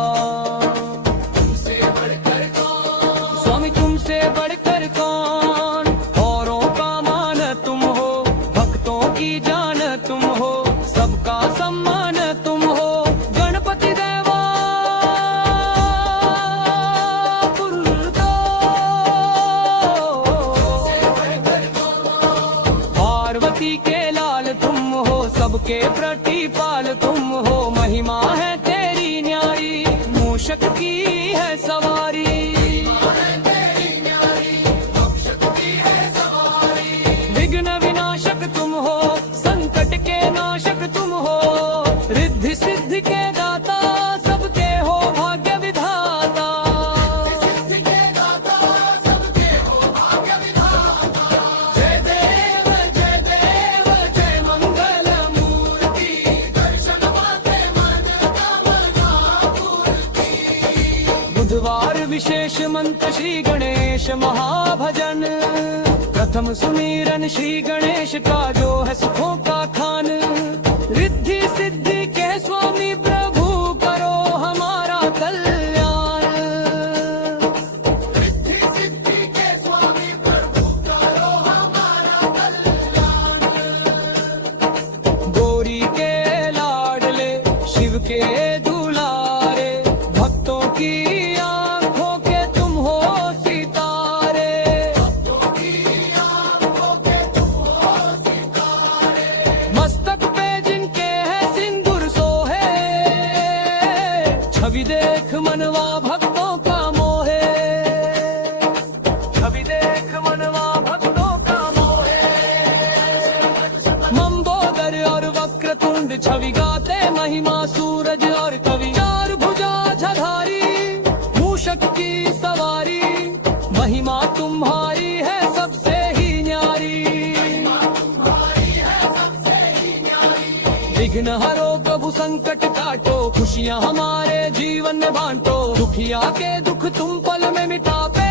स्वामी तुमसे बढ़कर कौन, औरों का मान तुम हो, भक्तों की जान तुम हो, सबका सम्मान तुम हो। गणपति देवा पार्वती के लाल तुम हो, सबके प्रतिपाल तुम हो, महिमा है तेरी न्यारी, मूषक की है सवारी। विघ्न विनाशक तुम हो, संकट के नाशक तुम हो, रिद्धि सिद्धि के दाता, सबके हो भाग्य विधाता। जय देव जय मंगल मूर्ति, दर्शन माते मन कामना पूर्ति। बुधवार विशेष मंत्र श्री गणेश महाभजन। प्रथम सुमिरन श्री गणेश का जो है सुखों का खान। रिद्धि सिद्धि के स्वामी प्रभु करो हमारा कल्याण। रिद्धि सिद्धि के स्वामी प्रभु करो हमारा कल्याण। गौरी के लाडले शिव के दुलारे, भक्तों की आंखों के तुम हो सितारे। मस्तक पे जिनके है सिंदूर सोहे, छवि देख मनवा भक्तों का मोहे। छवि देख मनवा भक्तों का मोहे। मंबोदर और वक्रतुंड छवि गाते महिमा सूरज और कवि। चार भुजा झधारी मूषक की सवारी, महिमा तुम्हारी है सबसे ही न्यारी। विघ्न हरो प्रभु संकट काटो, खुशियाँ हमारे जीवन में बांटो। दुखिया के दुख तुम पल में मिटाते,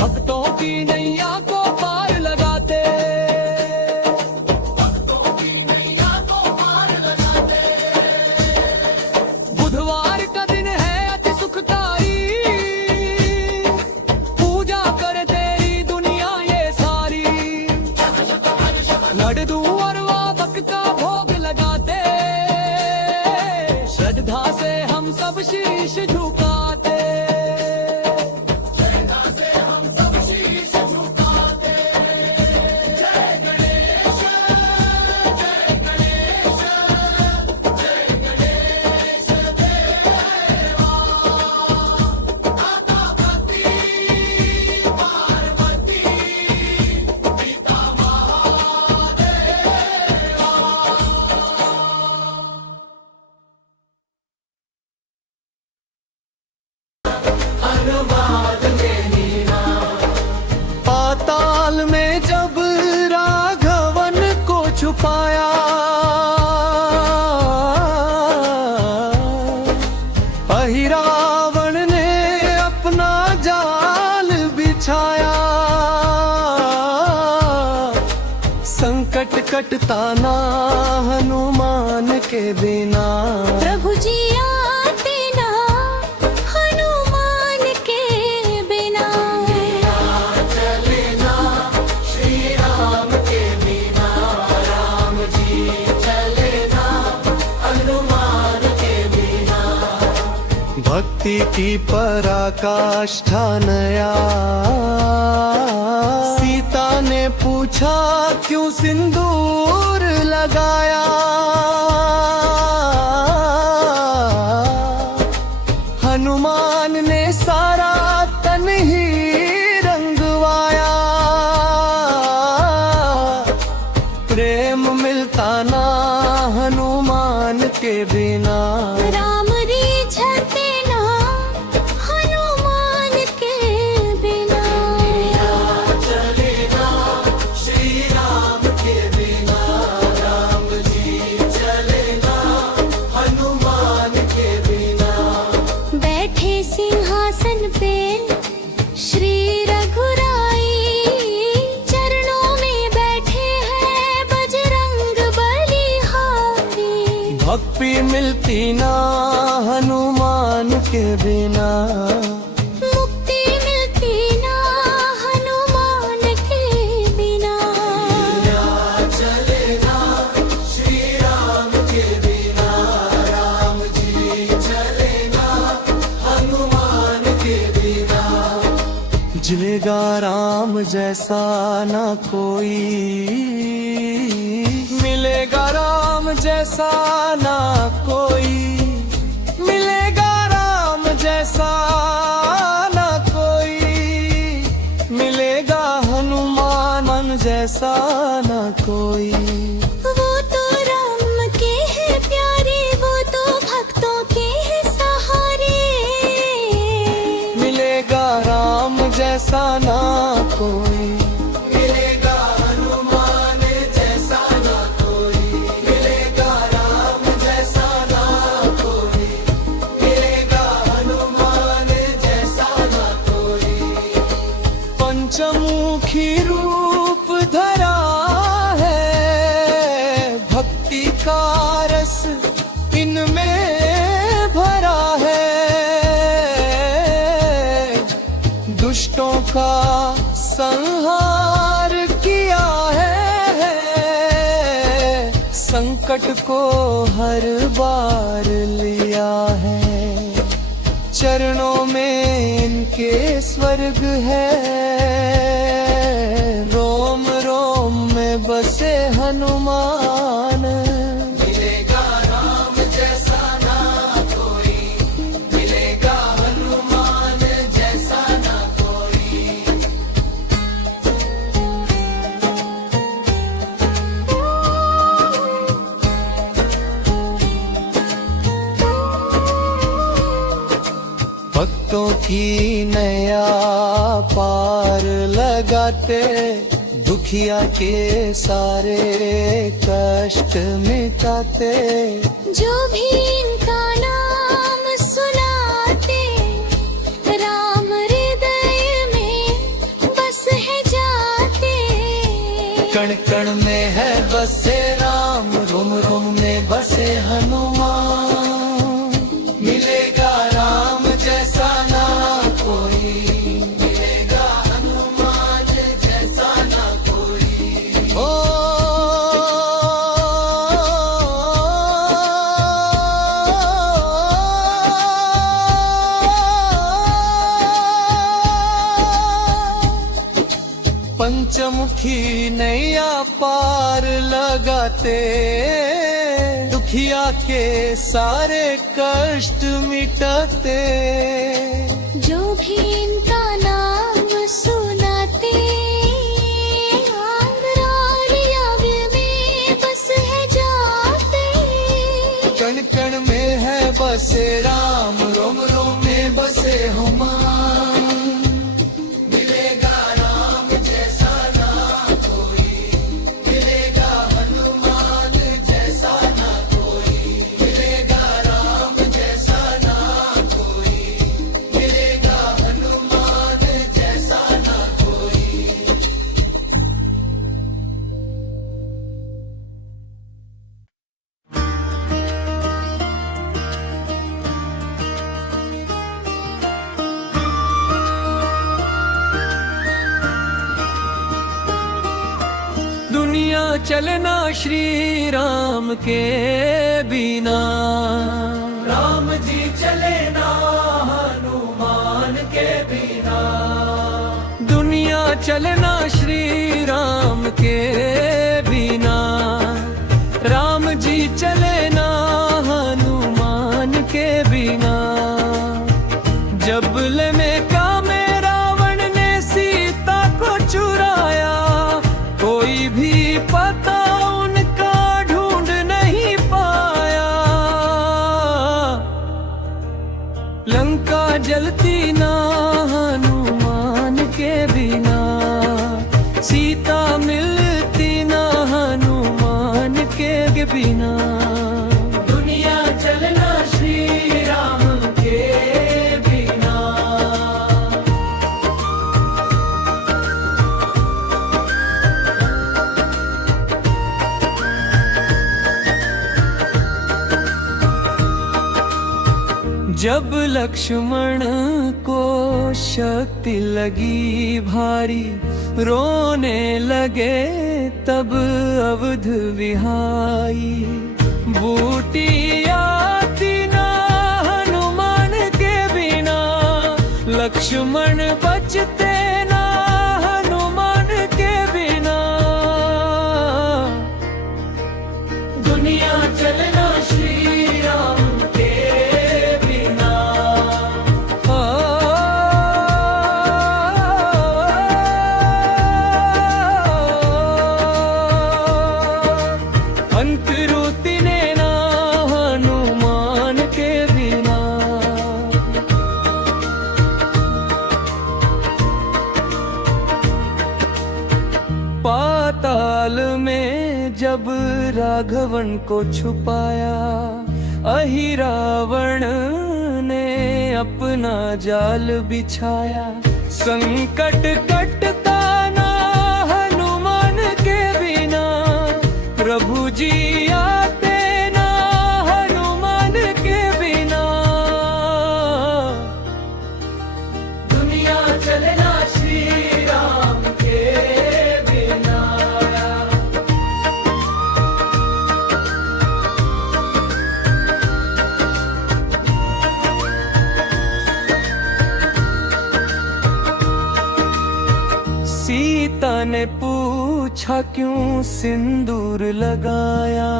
भक्तों की नैया को पार लगाते। बुधवार का दिन है अति सुखकारी, पूजा कर तेरी दुनिया ये सारी। लड्डू और वाबक का भोग लगाते, श्रद्धा से हम सब शीश झुकाते। पाताल में जब राघवन को छुपाया, अहिरावण ने अपना जाल बिछाया। संकट कटता ना हनुमान के बिना। प्रभु जी आते ना हनुमान के बिना। भक्ति की पराकाष्ठा नया। सीता ने पूछा क्यों सिंदूर लगाया। हनुमान ने सारा तन ही रंगवाया। प्रेम मिलता ना हनुमान के बिना। राम रिझते ना हनुमान के बिना। बैठे सिंहासन पे श्री रघुराई, चरणों में बैठे हैं बजरंग बलिहारी। भक्ति मिलती ना हनुमान के बिना। मुक्ति मिलती ना हनुमान के बिना। जिलेगा राम जैसा ना कोई, मिलेगा राम जैसा ना कोई। मिलेगा राम जैसा ना कोई, मिलेगा हनुमान जैसा ना कोई। वो तो राम के है प्यारे, वो तो भक्तों के है सहारे। मिलेगा राम जैसा ना कोई। मिलेगा हनुमान जैसा ना कोई। मिलेगा राम जैसा ना कोई। मिलेगा का संहार किया है, संकट को हर बार लिया है। चरणों में इनके स्वर्ग है, रोम रोम में बसे हनुमान। मिलेगा राम जैसा ना कोई, मिलेगा हनुमान जैसा ना कोई। भक्तों की नैया पार लगाते, दुखिया के सारे कष्ट मिटाते। जो भी इनका नाम सुनाते, राम हृदय में बस है जाते। कण कण में है बसे राम, रोम रोम में बसे हनुमान। मिलेगा राम जैसा ना कोई, मिलेगा हनुमान जैसा ना कोई। ओ पंचमुखी नैया पार लगाते, दुखिया के सारे कष्ट मिटाते। जो भी इनका नाम सुनाते, में बस है जाते। कण कण में है बसे राम, रोम रोम में बसे हनुमान। मिलेगा राम जैसा ना कोई, मिलेगा हनुमान जैसा ना कोई। मिलेगा राम जैसा ना कोई, मिलेगा हनुमान जैसा ना कोई। दुनिया चलना श्री राम के बिना, राम जी चले ना हनुमान के बिना। दुनिया चलना श्री राम के बिना। राम जी चले ना हनुमान के बिना। जबले में कामे रावण ने सीता को चुराया, कोई भी पता उनका ढूंढ नहीं पाया। लंका जलती ना हनुमान के बिना, सीता मिलती ना हनुमान के बिना। दुनिया चलना श्री राम के बिना। जब लक्ष्मण को शक्ति लगी भारी, रोने लगे तब अवध विहाई। बूटी आती ना हनुमान के बिना, लक्ष्मण बचते ना हनुमान के बिना। दुनिया चलना श्री राम के बिना। अंतरुति ने ना हनुमान के बिना। पाताल में जब राघवन को छुपाया, अहिरावण ने अपना जाल बिछाया। संकट कटता ना हनुमान के बिना, प्रभु जी आते ना हनुमान के बिना। दुनिया चलना श्री ने पूछा क्यों सिंदूर लगाया,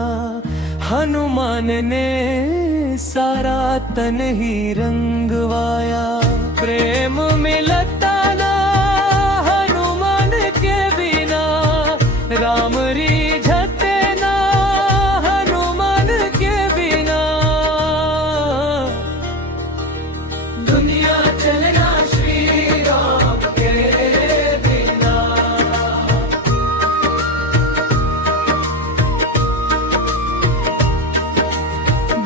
हनुमान ने सारा तन ही रंगवाया। प्रेम मिलता ना हनुमान के बिना, राम रिझते ना हनुमान के बिना। दुनिया चलना श्री राम के बिना।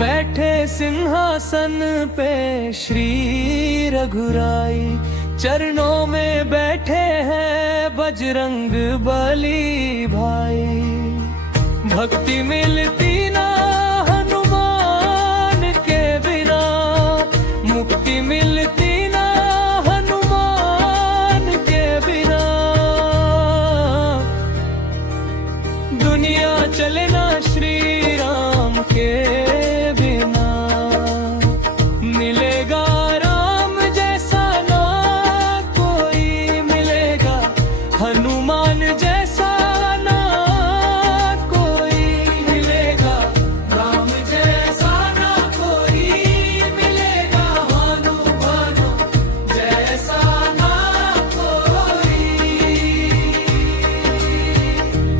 बैठे सिंहासन पे श्री रघुराई, चरणों में बैठे हैं बजरंग बली भाई। भक्ति मिलती ना हनुमान के बिना, मुक्ति मिलती ना हनुमान के बिना। दुनिया चले ना श्री राम के बिना। मिलेगा राम जैसा ना कोई मिलेगा, हनुमान जैसा ना कोई मिलेगा। राम जैसा ना कोई मिलेगा, हनुमान जैसा ना कोई।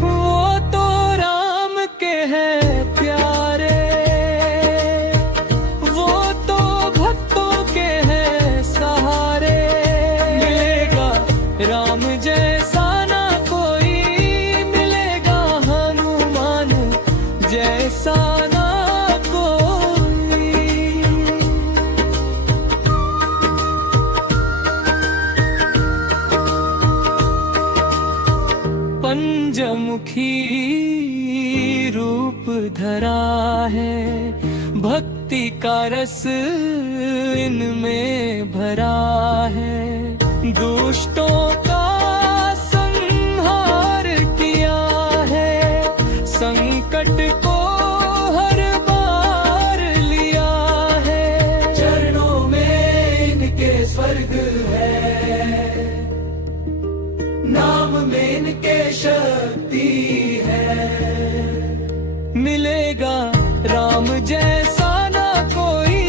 वो तो राम के हैं प्यारे, वो तो भक्तों के हैं सहारे। मिलेगा राम जैसा ना कोई मिलेगा, हनुमान जैसा ना कोई। पंचमुखी रूप धरा है, भक्ति का रस इनमें भरा है। दुष्टों का संहार किया है, संकट को हर बार लिया है। चरणों में इनके स्वर्ग है, नाम में इनके शक्ति है। मिलेगा राम जैसा ना कोई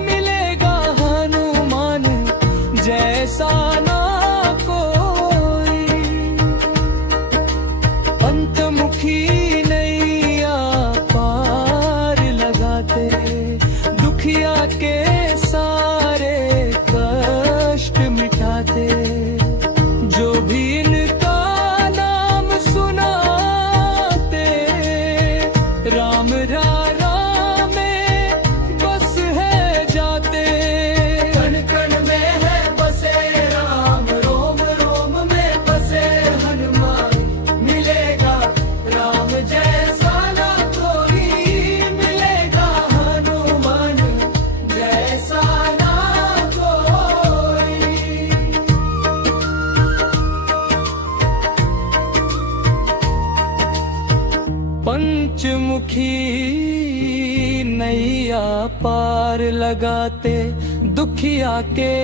मिलेगा, हनुमान जैसा ना कोई। अंतमुखी नैया पार लगाते, दुखिया के सारे कष्ट मिटाते। जो भी इनका नाम सुनाते, राम रारा में बस है जाते। कण कण में है बसे राम, रोम रोम में बसे हनुमान। मिलेगा राम जैसा ना कोई मिलेगा, हनुमान जैसा ना कोई। पंचमुखी नैया पार लगाते, दुखिया के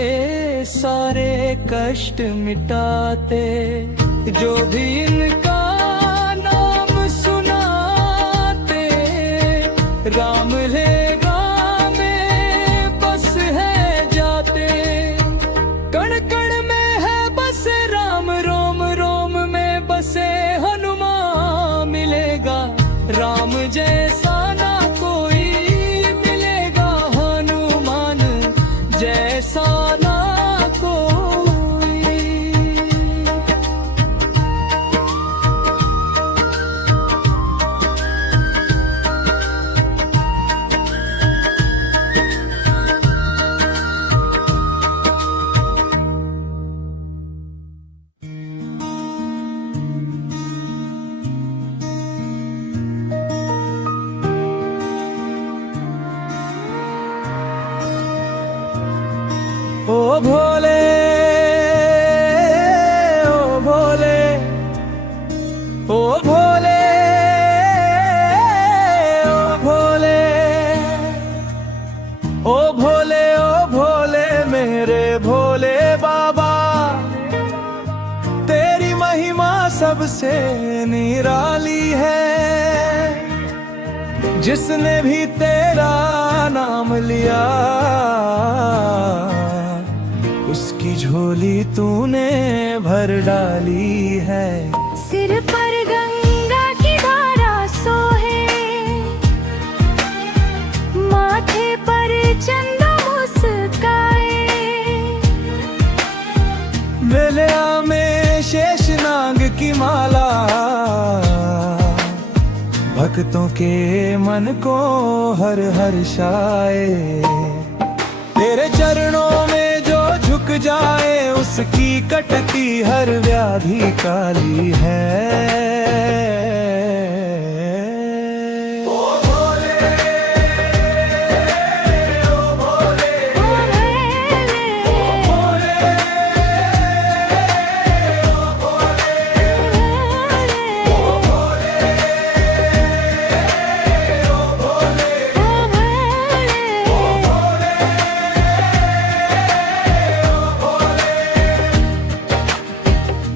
सारे कष्ट मिटाते। जो भी इनका नाम सुनाते, राम लेगा में बस है जाते। कण कण में है बसे राम, रोम रोम में बसे हनुमान। मिलेगा राम जैसा ना कोई मिलेगा, हनुमान जैसा ना कोई। ओ भोले ओ भोले ओ भोले ओ भोले ओ भोले ओ भोले मेरे भोले बाबा। तेरी महिमा सबसे निराली है। जिसने भी तेरा नाम लिया, उसकी झोली तूने भर डाली है। सिर पर गंगा की धारा सोहे, माथे पर चंदा मुस्काए, बेलिया में शेषनाग की माला भक्तों के मन को हर हर्षाए। तेरे चरणों में जो झुक जाए, उसकी कटती हर व्याधि काली है।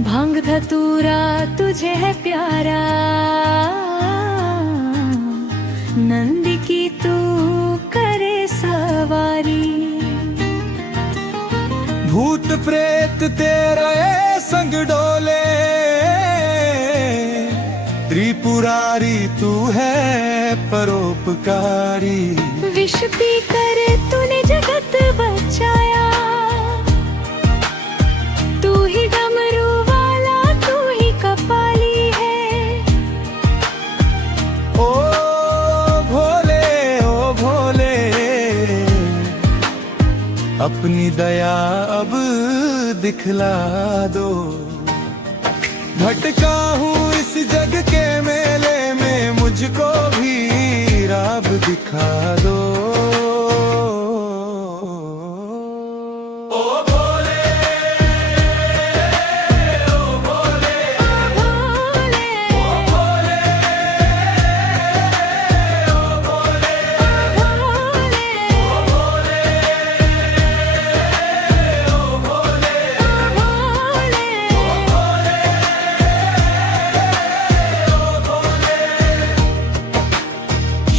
भांग धतूरा तुझे है प्यारा, नंदी की तू करे सवारी। भूत प्रेत तेरे संग डोले, त्रिपुरारी तू है परोपकारी। विष पी कर तूने जगत बचाया, तू ही डमरू वाला, तू ही कपाली है। ओ भोले, ओ भोले, अपनी दया अब दिखला दो। भटका हूँ इस जग के मेले में, मुझको भी राह दिखा दो।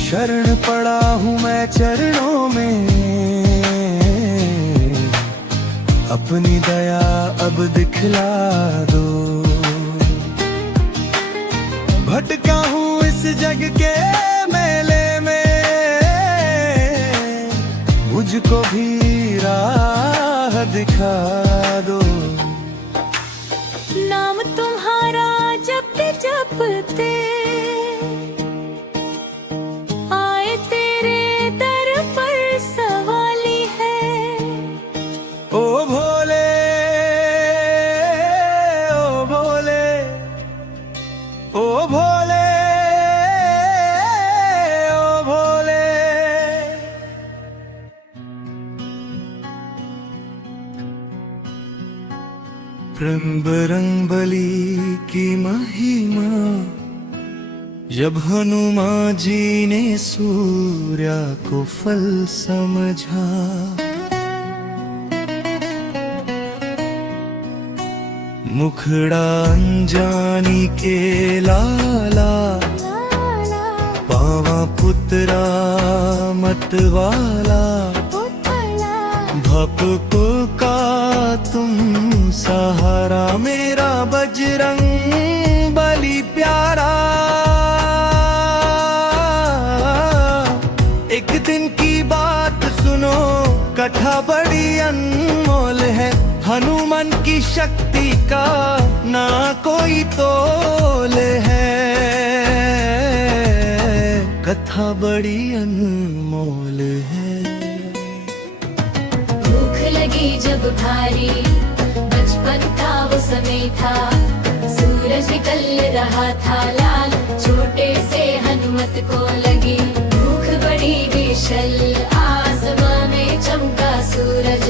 शरण पड़ा हूँ मैं चरणों में, अपनी दया अब दिखला दो। भटका हूँ इस जग के मेले में, मुझको भी राह दिखा दो। नाम तुम्हारा जपते जपते आए तेरे दर पर सवाली है। ओ भोले, ओ भोले, ओ भोले, ओ भोले। बजरंगबली की महिमा, जब हनुमान जी ने सूर्य को फल समझा। मुखड़ा अंजानी के लाला, पावा पुत्रा मतवाला। भपको का तुम सहारा, मेरा बजरंग बली प्यारा। एक दिन की बात सुनो, कथा बड़ी अनमोल है। हनुमान की शक्ति का ना कोई तोल है। कथा बड़ी अनमोल है। भूख लगी जब भारी, बचपन का वो समय था। सूरज निकल रहा था लाल, छोटे से हनुमत को लगी भूख बड़ी विशल। आसमां में चमका सूरज,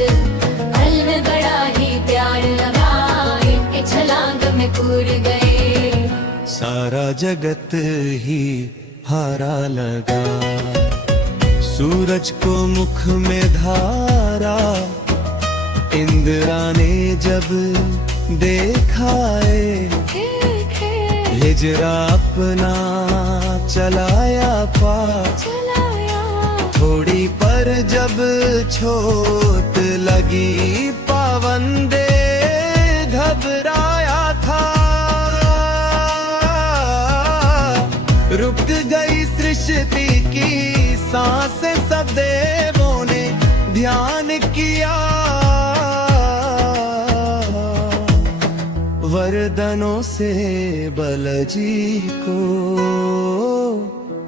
पल में बड़ा ही प्यार लगा। एक छलांग में कूद गए, सारा जगत ही हारा लगा। सूरज को मुख में धारा, इंदिरा ने जब देखा हिजरा अपना चलाया पार, चलाया थोड़ी पर जब छोट लगी पाबंदे घबराया था। रुक गई सृष्टि की सांसें, सब देवों ने ध्यान किया। वरदानों से बलजी को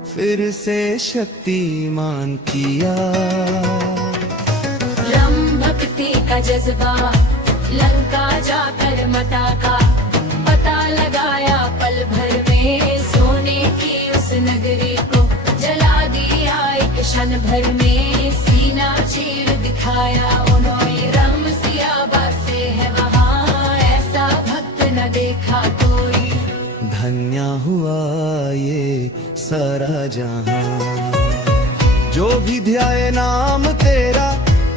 फिर से शक्तिमान किया। राम भक्ति का जज्बा लंका जाकर माता का पता लगाया, पल भर में सोने की उस नगरी को जला दिया। एक क्षण भर में सीना चीर दिखाया उन्होंने। राम सियाबा से है वहाँ, ऐसा भक्त न देखा कोई। धन्य हुआ ये सारा जहां, जो भी ध्याए नाम तेरा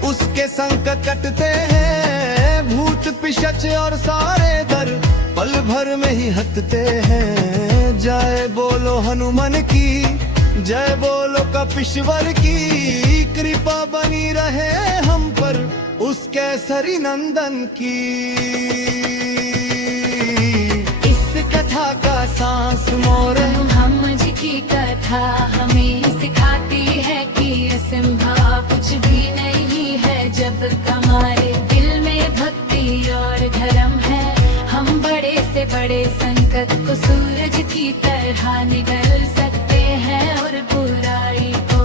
उसके संकट कटते हैं। भूत पिशाच और सारे दर पल भर में ही हटते हैं। जय बोलो हनुमान की, जय बोलो कपीश्वर की। कृपा बनी रहे हम पर उसके सरी नंदन की। इस कथा का सांस मोर हम जी की कथा हमें सिखाती है कि असंभव कुछ भी नहीं है जब हमारे दिल में भक्ति और धर्म है। हम बड़े से बड़े संकट को सूरज की तरह निगल सकते हैं और बुराई को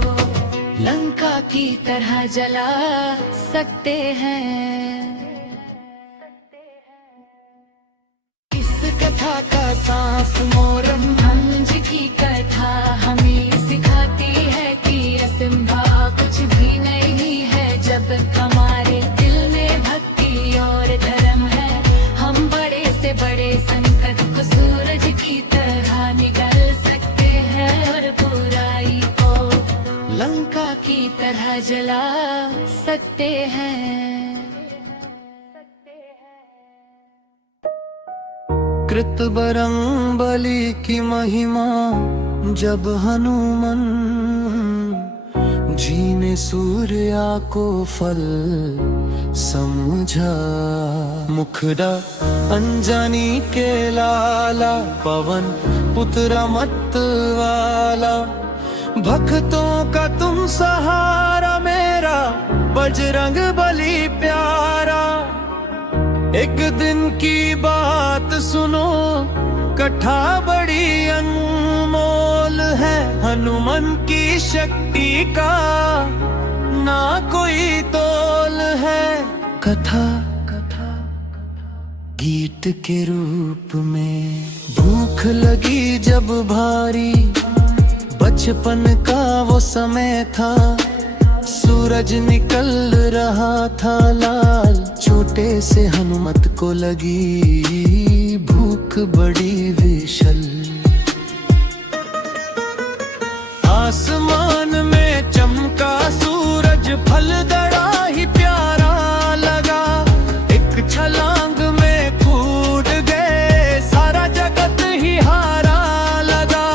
लंका की तरह जला सकते हैं। कथा का सांस मोरम हम जी की कथा हमें सिखाती है कि असंभव कुछ भी नहीं है जब हमारे दिल में भक्ति और धर्म है। हम बड़े से बड़े संकट को सूरज की तरह निगल सकते हैं और बुराई को लंका की तरह जला सकते हैं। कृतबरंग बलि की महिमा जब हनुमान जी ने सूर्या को फल समझा। मुखड़ा अंजनी के लाला, पवन पुत्र मत वाला। भक्तों का तुम सहारा, मेरा बजरंग बली प्यारा। एक दिन की बात सुनो, कथा बड़ी अनमोल है। हनुमान की शक्ति का ना कोई तोल है। कथा गीत के रूप में भूख लगी जब भारी, बचपन का वो समय था। सूरज निकल रहा था लाल, छोटे से हनुमत को लगी भूख बड़ी विशल। आसमान में चमका सूरज, फल दड़ा ही प्यारा लगा। एक छलांग में कूद गए, सारा जगत ही हारा लगा।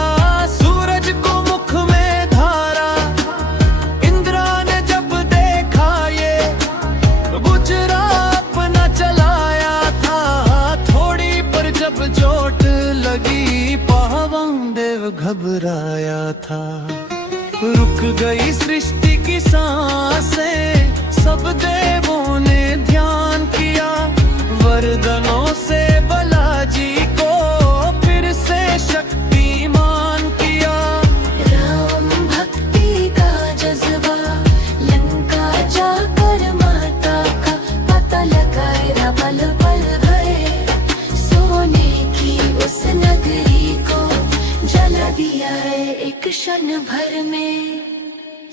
सूरज को मुख में धारा, इंद्रा ने जब देखा ये, गुजरा अपना चलाया था। थोड़ी पर जब चोट लगी, पावन देव घबराया था। रुक गई सृष्टि की सांसें, सब देवों ने ध्यान किया। वरदानों से बालाजी को फिर से शक्तिमान किया। राम भक्ति का जज्बा लंका जाकर माता का पता लगाया। पल पल भरे सोने की उस नगरी को जला दिया है एक क्षण भर में।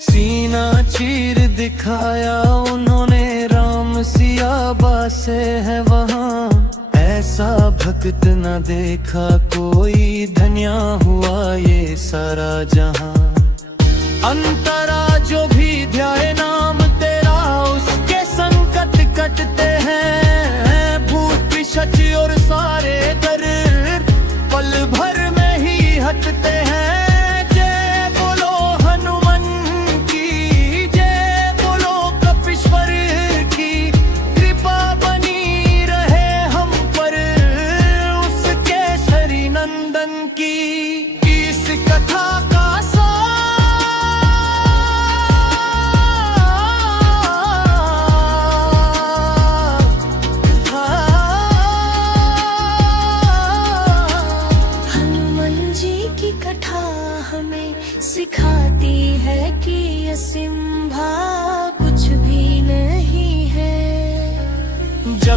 सीना चीर दिखाया उन्होंने, राम सियाबा से है वहाँ। ऐसा भक्त न देखा कोई, धन्य हुआ ये सारा जहां। अंतरा जो भी ध्याए नाम तेरा, उसके संकट कटते हैं। भूत पिशाच और सारे दर पल भर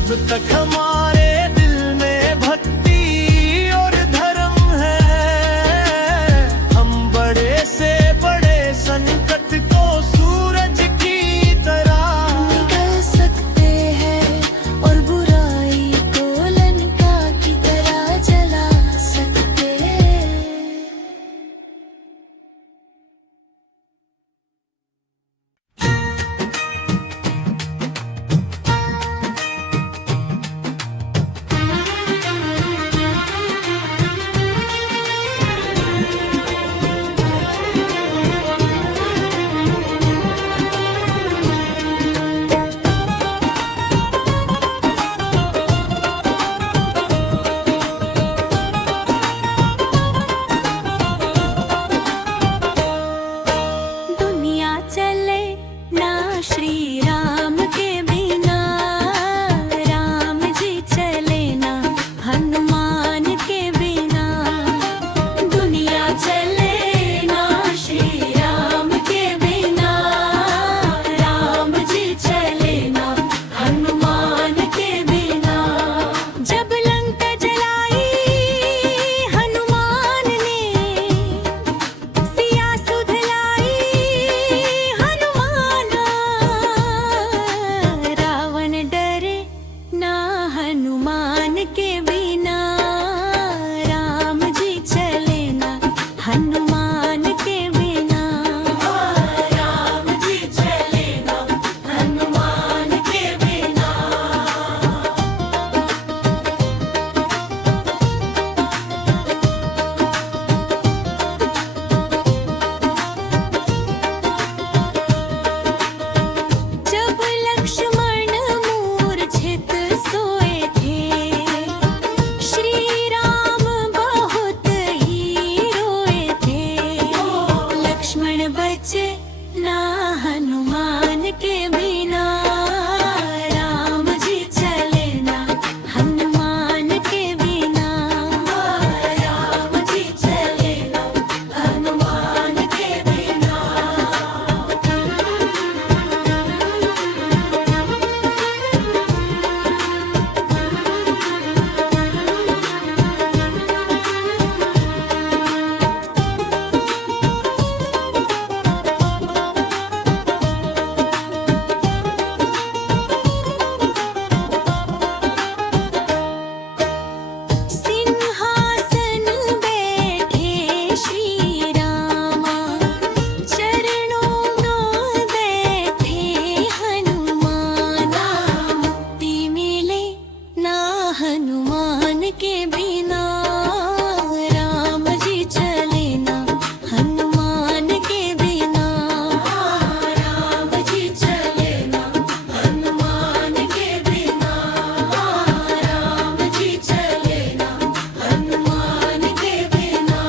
जब तक हमारे दिल में भक्ति और धर्म है, हम बड़े से बड़े संकट को सूरज की तरह निकल सकते हैं और बुराई को लंका की तरह जला सकते हैं। दुनिया चले ना श्री राम के बिना, राम जी चले ना हनुमान के बिना। दुनिया चले ना श्री राम के बिना, राम जी चले ना हनुमान के बिना। जब लंका जलाई हनुमान ने, सिया सुधलाई हनुमाना। रावण डरे ना हनुमान के बिना, राम जी चले ना हनुमान के बिना। राम जी चले ना हनुमान के बिना। जब लक्ष्मण मूर्छित सोए थे, श्री राम बहुत ही रोए थे। लक्ष्मण बचे ना हनुमान के बिना, राम जी चले ना हनुमान के बिना। राम जी चले ना हनुमान के बिना। सिंहासन बैठे श्री रामा, चरणों में बैठे हनुमाना। मुक्ति मिले ना हनुमान के बिना, राम जी चले ना हनुमान के बिना। राम जी चले ना हनुमान के बिना। राम जी चले ना हनुमान के बिना।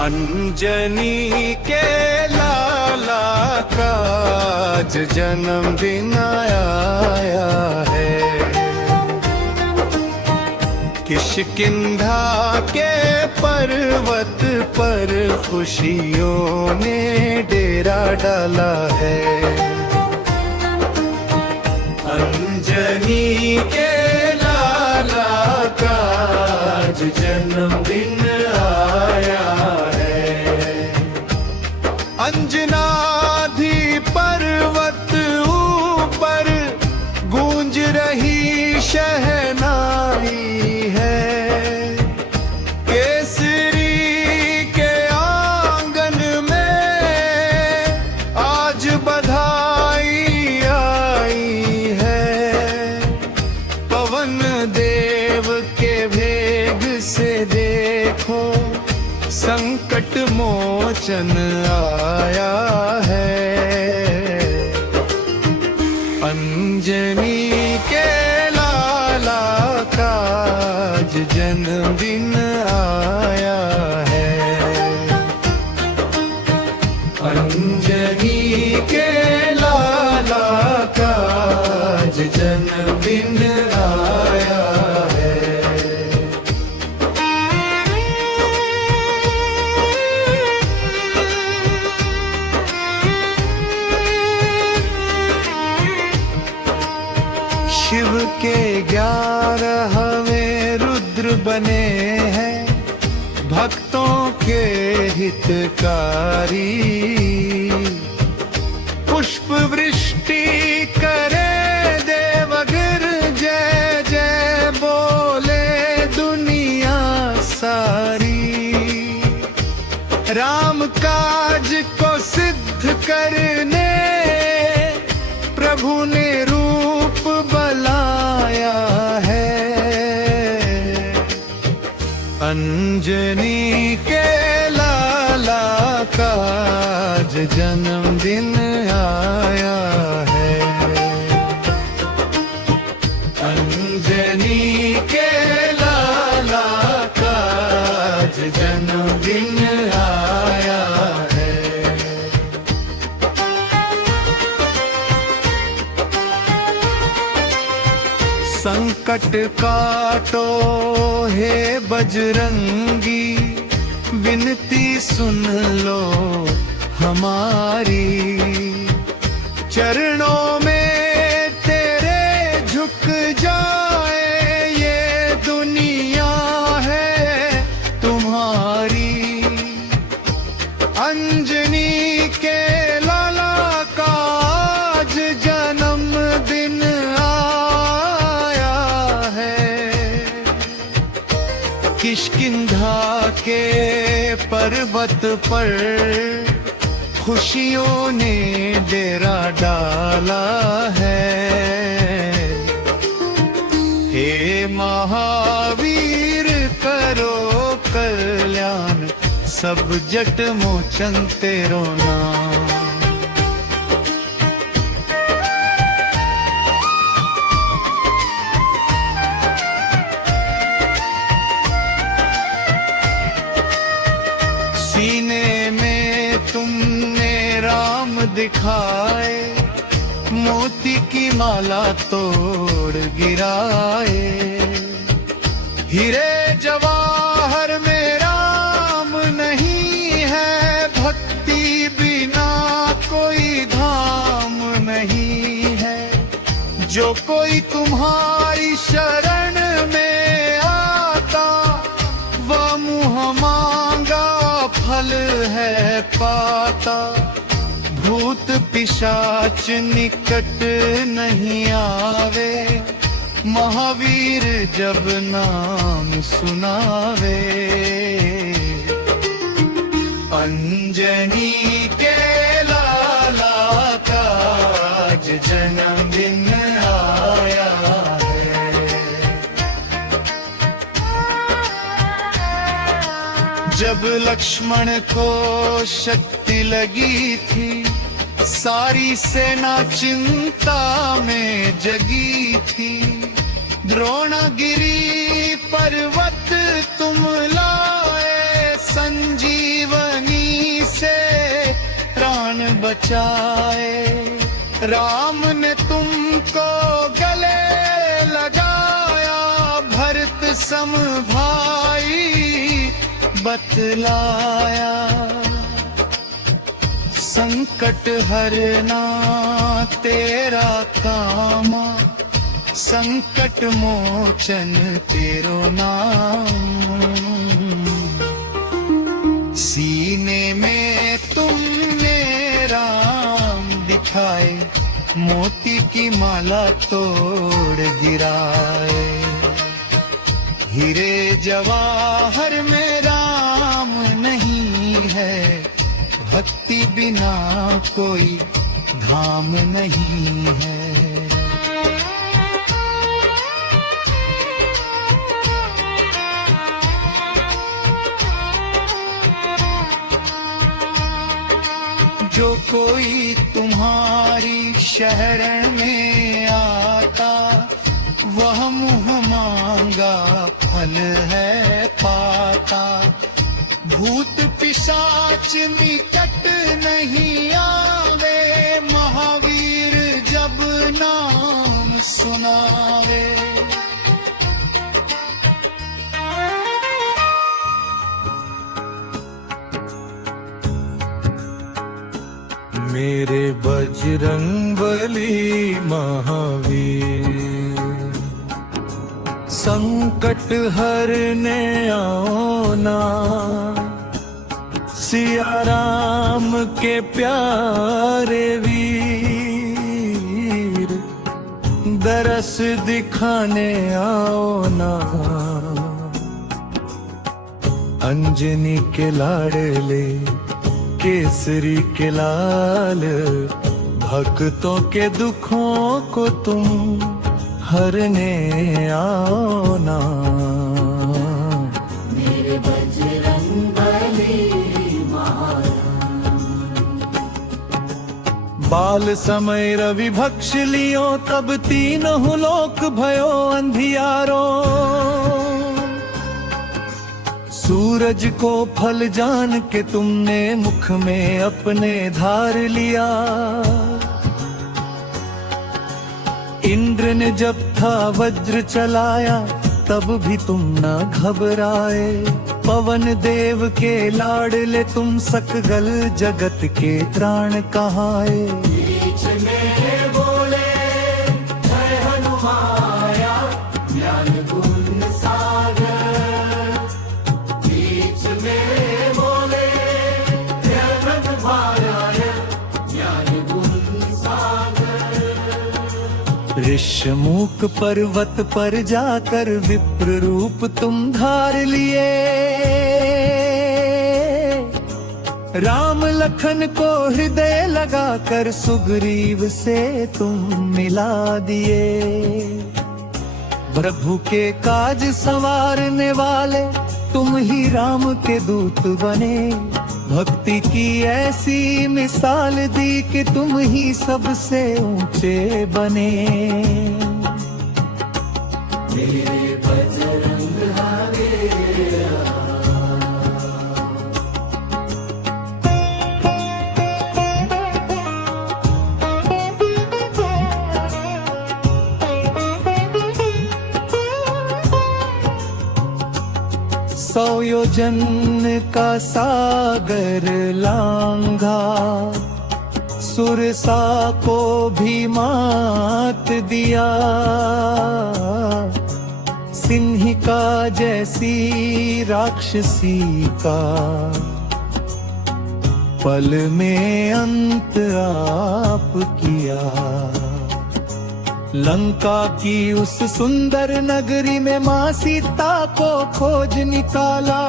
अंजनी के लाला का आज जन्मदिन आया है। किष्किंधा के पर्वत पर खुशियों ने डेरा डाला है। अंजनी के लाला का आज जन्मदिन आया है। अंजनाधी पर्वत ऊपर गूंज रही शहनाई है। केसरी के आंगन में आज बधाई आई है। पवन देव के भेग से देखो संकट मोचन आया है। अंजनी के लाला का आज जन्मदिन आया है। अंजनी बने हैं भक्तों के हितकारी। पुष्प वृष्टि करे देवगिर, जय जय बोले दुनिया सारी। राम काज को सिद्ध करने प्रभु ने रूप बनाया है। अंजनी के लाला का आज जन्मदिन आया है। अंजनी के लाला का आज जन्मदिन आया है। संकट काटो हे बजरंगी, विनती सुन लो हमारी। चरणों में तेरे झुक जाए ये दुनिया है तुम्हारी। अंजनी के लाला का आज जन्मदिन आया है। किष्किंधा के पर्वत पर खुशियों ने डेरा डाला है। हे महावीर करो कल्याण, सब जट मोचन तेरो नाम। सीने में तुमने राम दिखाए, मोती की माला तोड़ गिराए। हीरे जवाहर में राम नहीं है, भक्ति बिना कोई धाम नहीं है। जो कोई तुम्हारी शरण में आता, वह मुँह मांगा फल है पाता। भूत पिशाच निकट नहीं आवे, महावीर जब नाम सुनावे। अंजनी के लाला का आज जन्मदिन आया है। जब लक्ष्मण को शक्ति लगी थी, सारी सेना चिंता में जगी थी। द्रोणगिरी पर्वत तुम लाए, संजीवनी से प्राण बचाए। राम ने तुमको गले लगाया, भरत सम भाई बतलाया। संकट हरना तेरा काम, संकट मोचन तेरो नाम। सीने में तुमने राम दिखाए, मोती की माला तोड़ गिराए। हीरे जवाहर में राम नहीं है, भक्ति बिना कोई धाम नहीं है। जो कोई तुम्हारी शरण में आता, वह मुँह मांगा फल है पाता। भूत पिशाच निकट नहीं आवे, महावीर जब नाम सुनावे। मेरे बजरंगबली महावीर, संकट हरने आओ ना, सिया राम के प्यारे वीर, दरस दिखाने आओ ना। अंजनी के लाडले केसरी के लाल, भक्तों के दुखों को तुम हरने आओ ना। मेरे बजरंगबली बाल समय रवि भक्ष लियो, तब तीनों लोक भयो अंधियारो। सूरज को फल जान के तुमने मुख में अपने धार लिया। इंद्र ने जब था वज्र चलाया, तब भी तुम न घबराए। पवन देव के लाडले तुम सकगल जगत के त्राण कहाए। बीच में बोले जय हनुमाया, ज्ञान गुण सागर। बीच में बोले जय हनुमाया, ज्ञान गुण सागर। ऋषमुख पर्वत पर जाकर विप्र रूप तुम धार लिए। राम लखन को हृदय लगाकर सुग्रीव से तुम मिला दिए। प्रभु के काज संवारने वाले तुम ही राम के दूत बने। भक्ति की ऐसी मिसाल दी कि तुम ही सबसे ऊंचे बने। मेरे बजरंग हारे सौ योजन का सागर लांघा, सुरसा को भी मात दिया। सिंहिका जैसी राक्षसी का पल में अंत आप किया। लंका की उस सुंदर नगरी में मां सीता को खोज निकाला।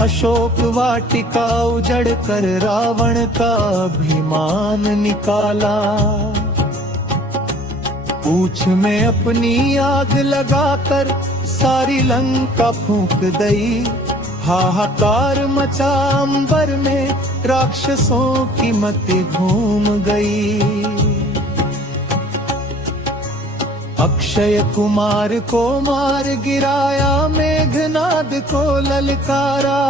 अशोक वाटिका उजड़ कर रावण का अभिमान निकाला। पूंछ में अपनी आग लगाकर सारी लंका फूंक दई। हाहाकार मचा अंबर में, राक्षसों की मति घूम गई। अक्षय कुमार को मार गिराया, मेघनाद को ललकारा।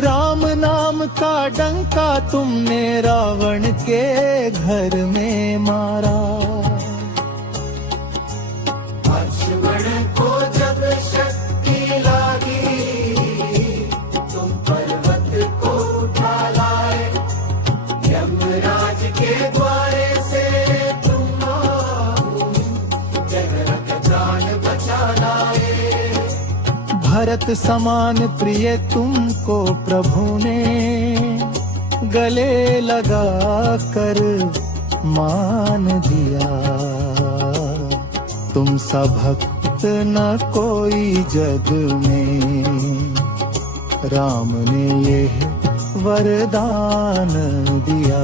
राम नाम का डंका तुमने रावण के घर में मारा। लक्ष्मण को जब शक्ति लागी, तुम पर्वत को उठा लाए। यमराज के द्वारे से तुम जगत प्राण बचा लाए। भरत समान प्रिय तुमको प्रभु ने गले लगा कर मान दिया। तुम सा भक्त न कोई जग में, राम ने ये वरदान दिया।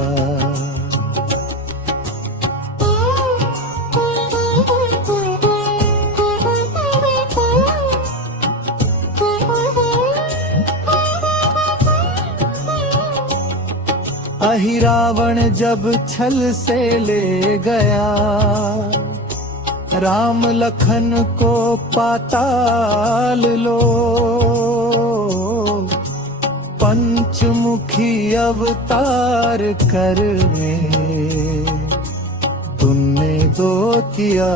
अहिरावण जब छल से ले गया, राम लखन को पाताल लो। पंचमुखी अवतार करने तुमने दो किया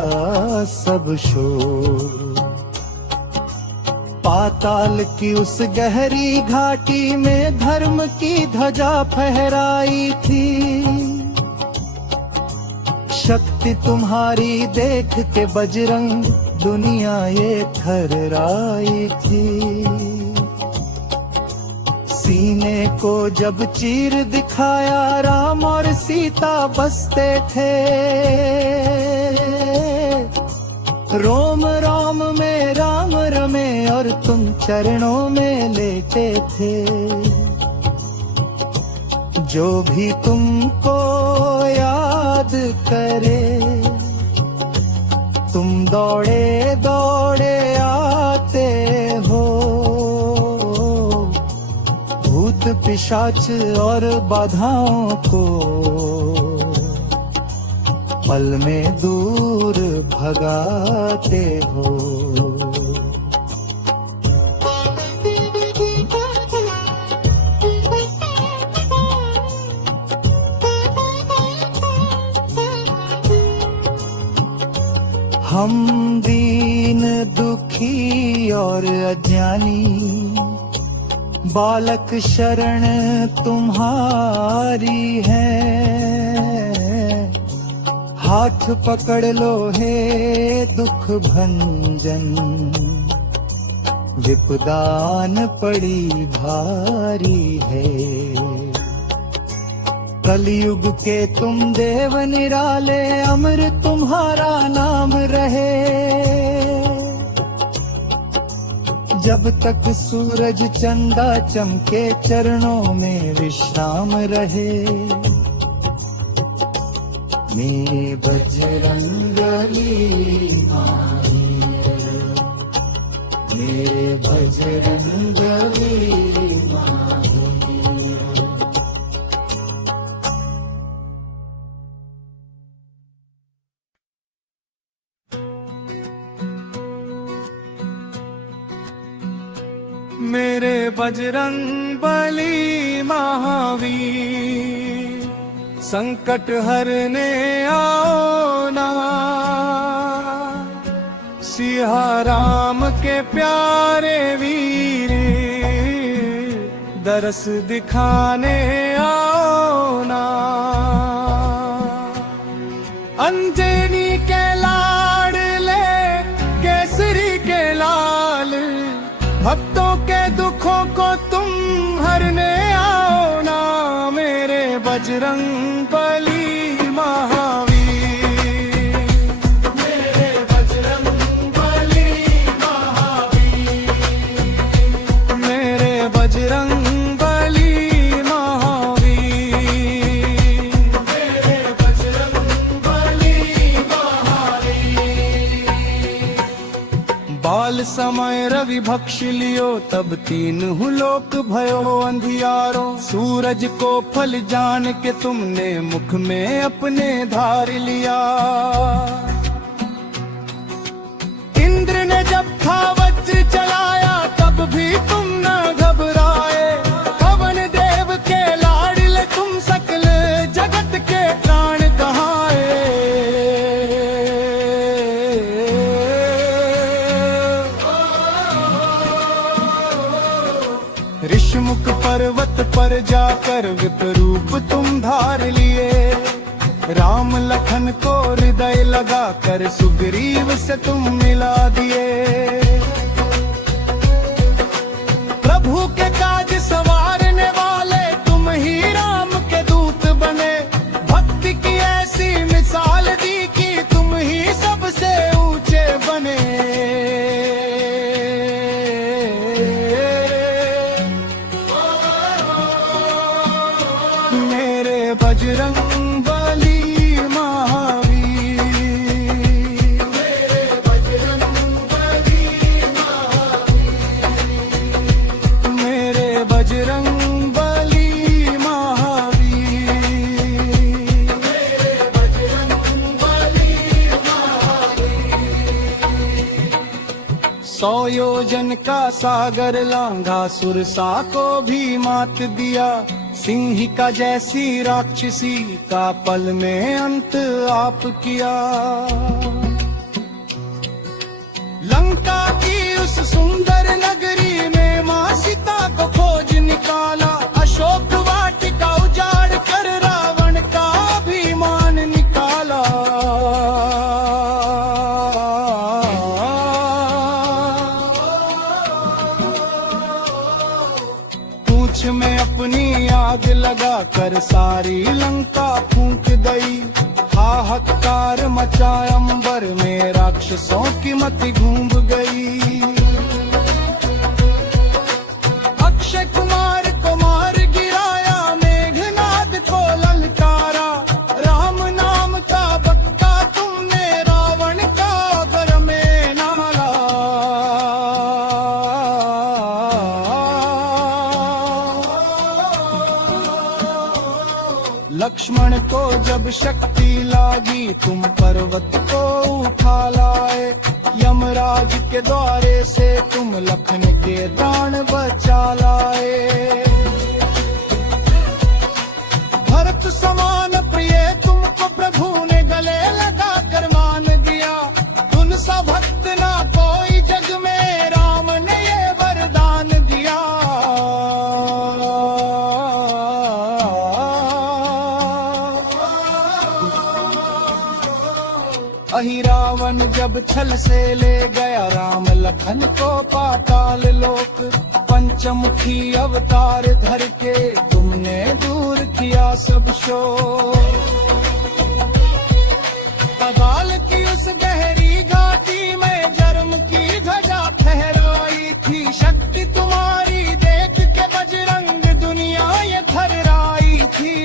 सब शोर। पाताल की उस गहरी घाटी में धर्म की ध्वजा फहराई थी। शक्ति तुम्हारी देख के बजरंग दुनिया ये थर्राई थी। सीने को जब चीर दिखाया राम और सीता बसते थे। रोम रोम में राम रमे और तुम चरणों में लेटे थे। जो भी तुमको याद करे तुम दौड़े दौड़े आते हो। भूत पिशाच और बाधाओं को पल में दूर भगाते हो। हम दीन दुखी और अज्ञानी बालक शरण तुम्हारी है। हाथ पकड़ लो हे दुख भंजन विपदान पड़ी भारी है। कलयुग के तुम देव निराले अमर तुम्हारा नाम रहे। जब तक सूरज चंदा चमके चरणों में विश्राम रहे। मेरे बजरंगबली मेरे बजरंगबली मेरे बजरंग बली महावीर, संकट हरने आओ ना। सिया राम के प्यारे वीर, दरस दिखाने आओ ना। अंजनी के लाडले केसरी के लाल, भक्तों के दुखों को तुम हरने आओ ना। मेरे बजरंग बली महावीर, मेरे बजरंग बली महावीर, मेरे बजरंग बली महावीर, मेरे बजरंग बली महावीर। बाल समय रवि भक्ष लियो, तब तीन हुलोक भयो अंधियारो। सूरज को फल जान के तुमने मुख में अपने धार लिया। इंद्र ने जब था वज्र चलाया, तब भी तुम न घबराए। पवन देव के लाडले तुम सकल जगत के प्राण कहाए। ऋषमुख पर्वत पर जाकर विप्ररूप तुम धार लिए। राम लखन को हृदय लगाकर सुग्रीव से तुम मिला दिए। प्रभु के काज संवारने वाले तुम ही राम के दूत बने। भक्ति की ऐसी मिसाल दी कि तुम ही सबसे ऊंचे बने। बजरंग बली महावीर, मेरे बजरंग बली महावीर, मेरे बजरंग बली महावीर, मेरे बजरंग बली महावीर। 100 योजन का सागर लांघा, सुरसा को भी मात दिया। सिंह का जैसी राक्षसी का पल में अंत आप किया। लंका की उस सुंदर नगरी में मां सीता को खोज निकाला। अशोक वाटिका उजाड़ कर रावण का अभिमान निकाला। अंतरिक्ष में अपनी आग लगा कर सारी लंका फूंक गई। हाहाकार मचा अंबर में, राक्षसों की मति घूम गई। अक्षय कुमार को मार गिराया, मेघनाद को ललकारा। राम नाम का बक्का तुमने, रावण का घर में नाला। लक्ष्मण को जब शक्ति लागी, तुम पर्वत को उठा लाए। यमराज के द्वारे से तुम लखन के प्राण बचा लाए। भरत समान प्रिय तुमको प्रभु ने गले लगा कर मान दिया। तुम सा भक्त ना कोई जग में, राम ने ये वरदान दिया। अहि रावण जब छल से ले गया, राम लखन को पाताल लोक। पंचमुखी अवतार धर के तुमने दूर किया सब शोक। पाताल की उस गहरी घाटी में जन्म की ध्वजा फहराई थी। शक्ति तुम्हारी देख के बजरंग दुनिया ये थर्राई थी।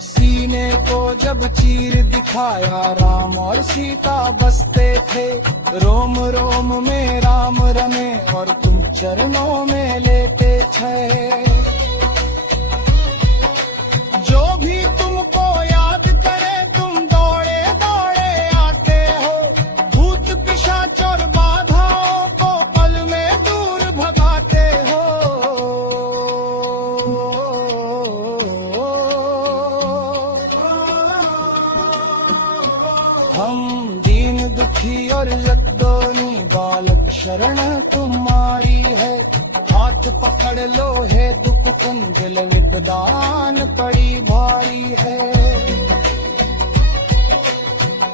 सीने को जब चीर दिखाया, राम और सीता बसते थे। रोम रोम में राम रमे और तुम चरणों में लेटे थे। जो भी तुमको याद करे, तुम दौड़े दौड़े आते हो। भूत पिशाच और बाधाओं को पल में दूर भगाते हो। हम दीन दुखी और यद्दोनी, बालक शरण तुम्हारी है। हाथ पकड़ लो हे दुख कुंजल, विपदान पड़ी भारी है।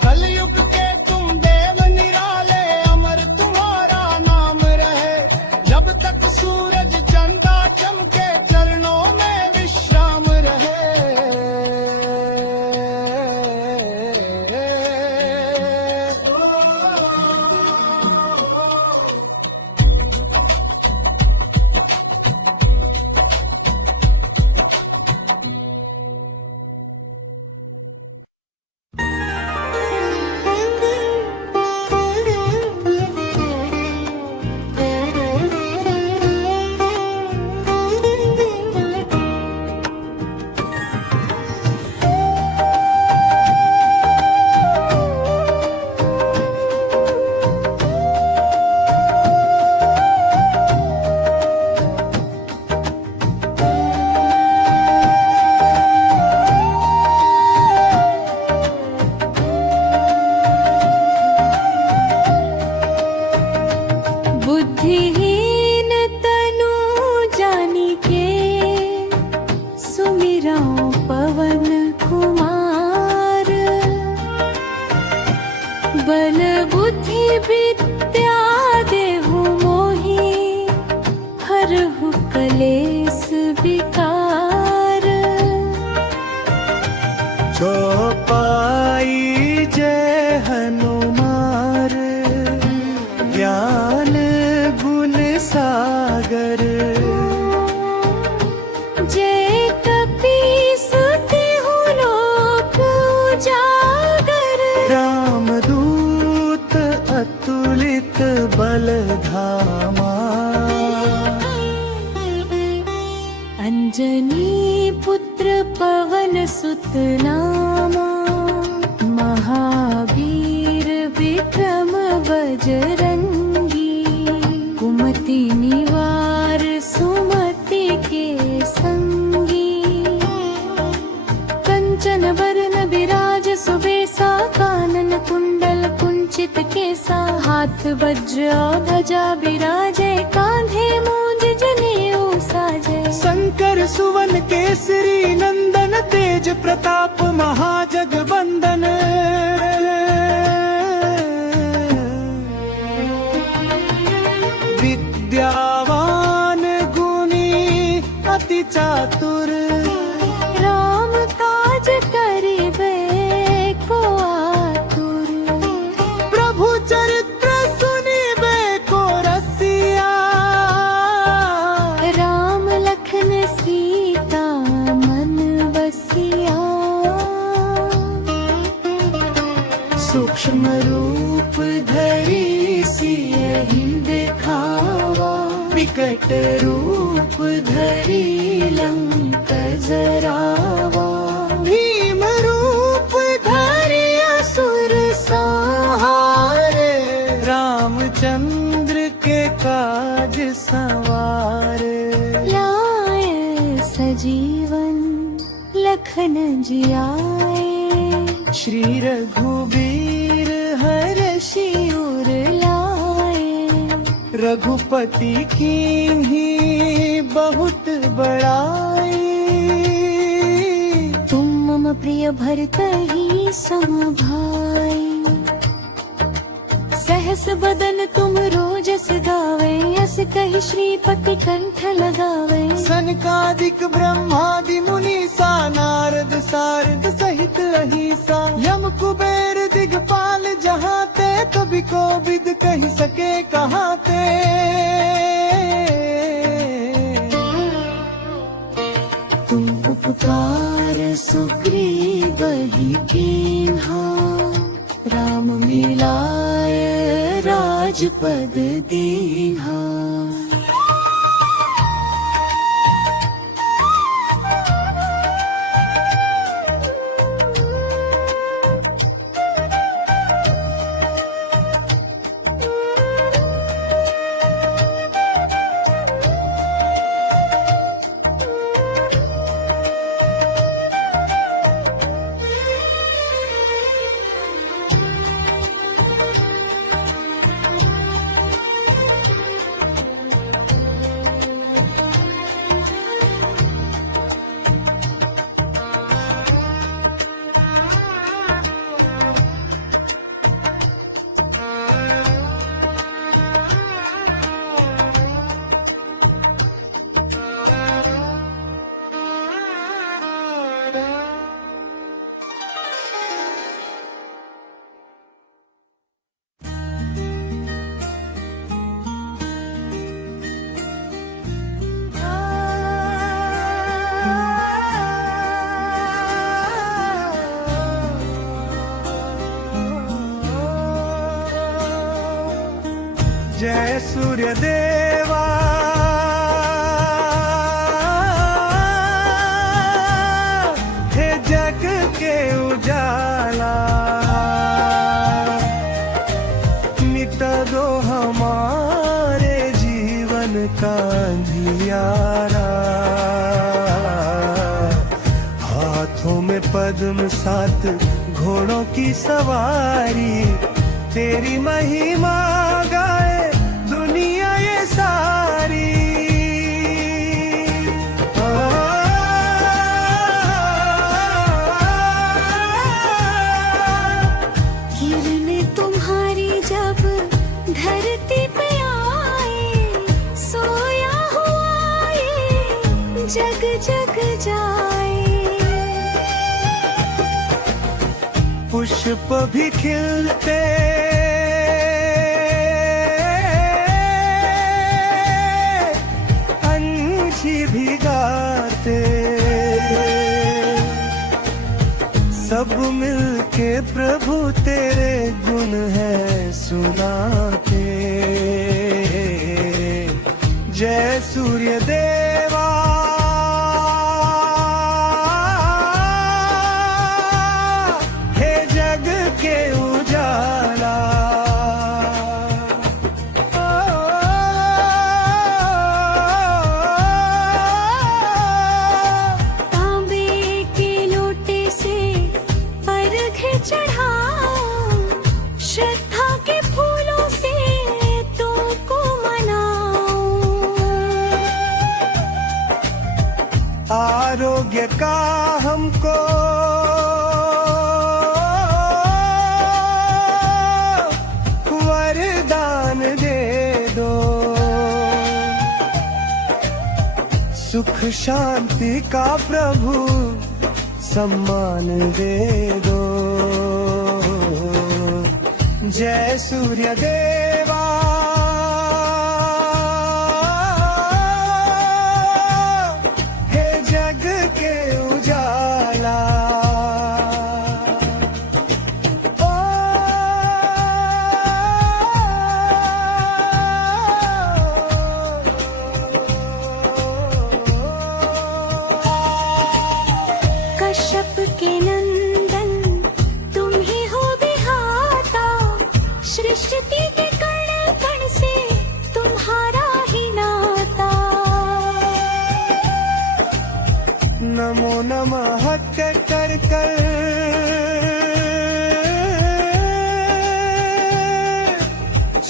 कलयुग के तुम देव निराले, अमर तुम्हारा नाम रहे। जब तक सूरज चंदा चमके, चरणों में विश्राम रहे। बुद्धिहीन तनु जानिके, सुमिरौं पवन कुमार। बल बुद्धि विद्या देहु मोहि, हरहु कलेस विकार। चौपाई जय हनुमान, ज्ञान गुण सागर। जय कपीस तिहु लोक उजागर। रामदूत अतुलित बल धामा, अंजनी पुत्र पवन सुत नामा। महावीर विक्रम बजरंगी, कुमति निवार सुमति के संगी। कंचन बरन विराज सुबेसा, कानन कुंडल कुंचित केसा। हाथ वज्र ध्वजा विराजे, कांधे मूंज जनेऊ साजे। शंकर सुवन केसरी नंदन, तेज प्रताप महाजगबंदन। सूक्ष्म रूप धरी सियहि दिखावा, विकट रूप धरी लंक जरावा। भीम रूप धरी असुर संहारे, रामचंद्र के काज संवारे। लाए सजीवन लखन जियाए, श्री रघुबीर हरषि उर लाए। रघुपति कीन्ही बहुत बड़ाई, तुम मम प्रिय भरतहि सम भाई। सहस बदन तुम रोजस गावे, यस कहि श्रीपति कंठ लगावे। सनकादिक ब्रह्मादि मुनीसा, नारद सारद सहित अहिसा। यम कुबेर दिगपाल जहाते, कभी को विद कही सके कहाते। तुम उपकार सुग्रीवहि कीन्हा, राम मिलाय राजपद दीन्हा। जय सूर्य देवा, हे जग के उजाला। मिटा दो हमारे जीवन का अंधियारा, हाथों में पद्म सात घोड़ों की सवारी। तेरी महिमा गाए दुनिया ये सारी। किरणें तुम्हारी जब धरती पे आए, सोया हुआ ये जग जग जाए। पुष्प भी खिलते, भी गाते, सब मिलके प्रभु तेरे गुण है सुनाते। जय सूर्य देवा, हे जग के उजाला। श्रद्धा के फूलों से तुमको मनाऊं। आरोग्य का हमको वरदान दे दो, सुख शांति का प्रभु सम्मान दे दो। जय सूर्य देवा, हे जग के उजाला। ओ नमहक कर कर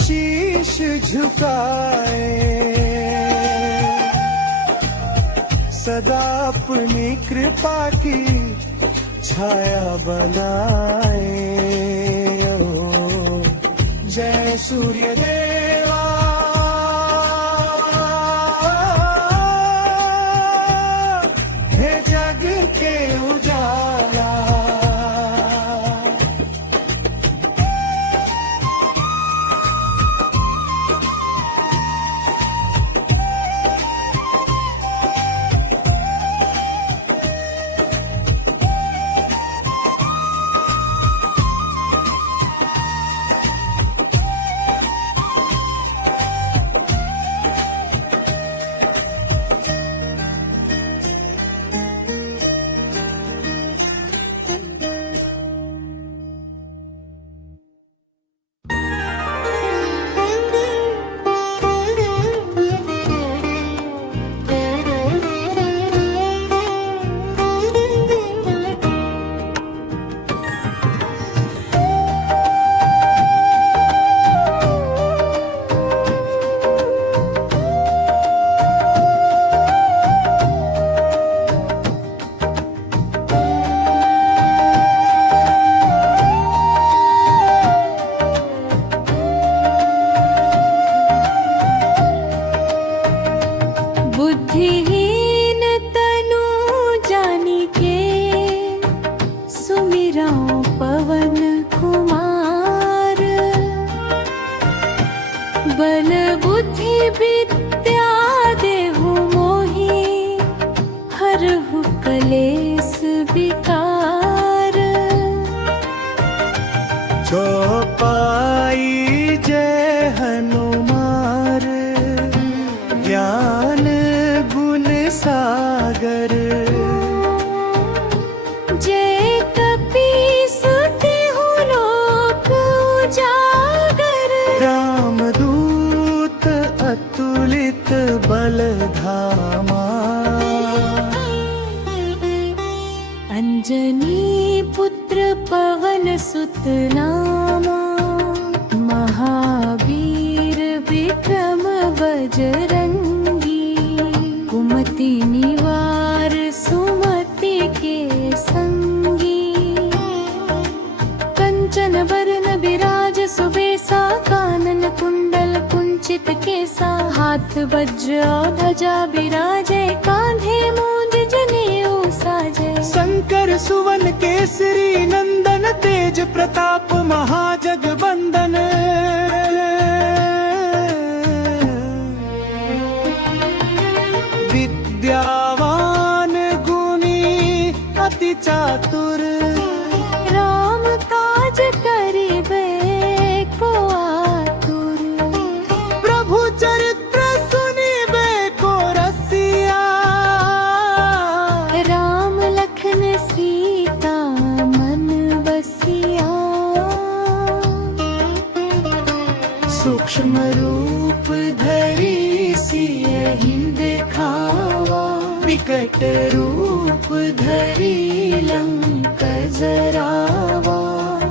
शीश झुकाए, सदा अपनी कृपा की छाया बनाए। ओ जय सूर्य देवा, हे जग के उजाला। बुद्धिहीन तनु जानिके सुमिरऊं पवन कुमार। बल बुद्धि विद्या देहु मोहि, हरहु कलेस विकार। चौपाई जय हनुमान, ज्ञान गुण सागर। जय कपीसुति हूँ लोक उजागर। रामदूत अतुलित बल धामा, अंजनी पुत्र पवन सुत नामा। महावीर विक्रम बजरंगी, कुमति निवार सुमति के संगी। कंचन बरन बिराज सुबेसा, कानन कुंडल कुंचित केसा। हाथ वज्र ध्वजा बिराजे, कांधे मूंज जनेऊ साजे। शंकर सुवन केसरी नंदन, तेज प्रताप महाजगबंदन। विद्यावान गुणी अति चातुर, राम काज करिबे को आतुर। प्रभु चरित्र सुनिबे को रसिया। राम लखन सीता मन बसिया। सूक्ष्म रूप धरि सियहि दिखावा, विकट रूप धरि लंक जरावा।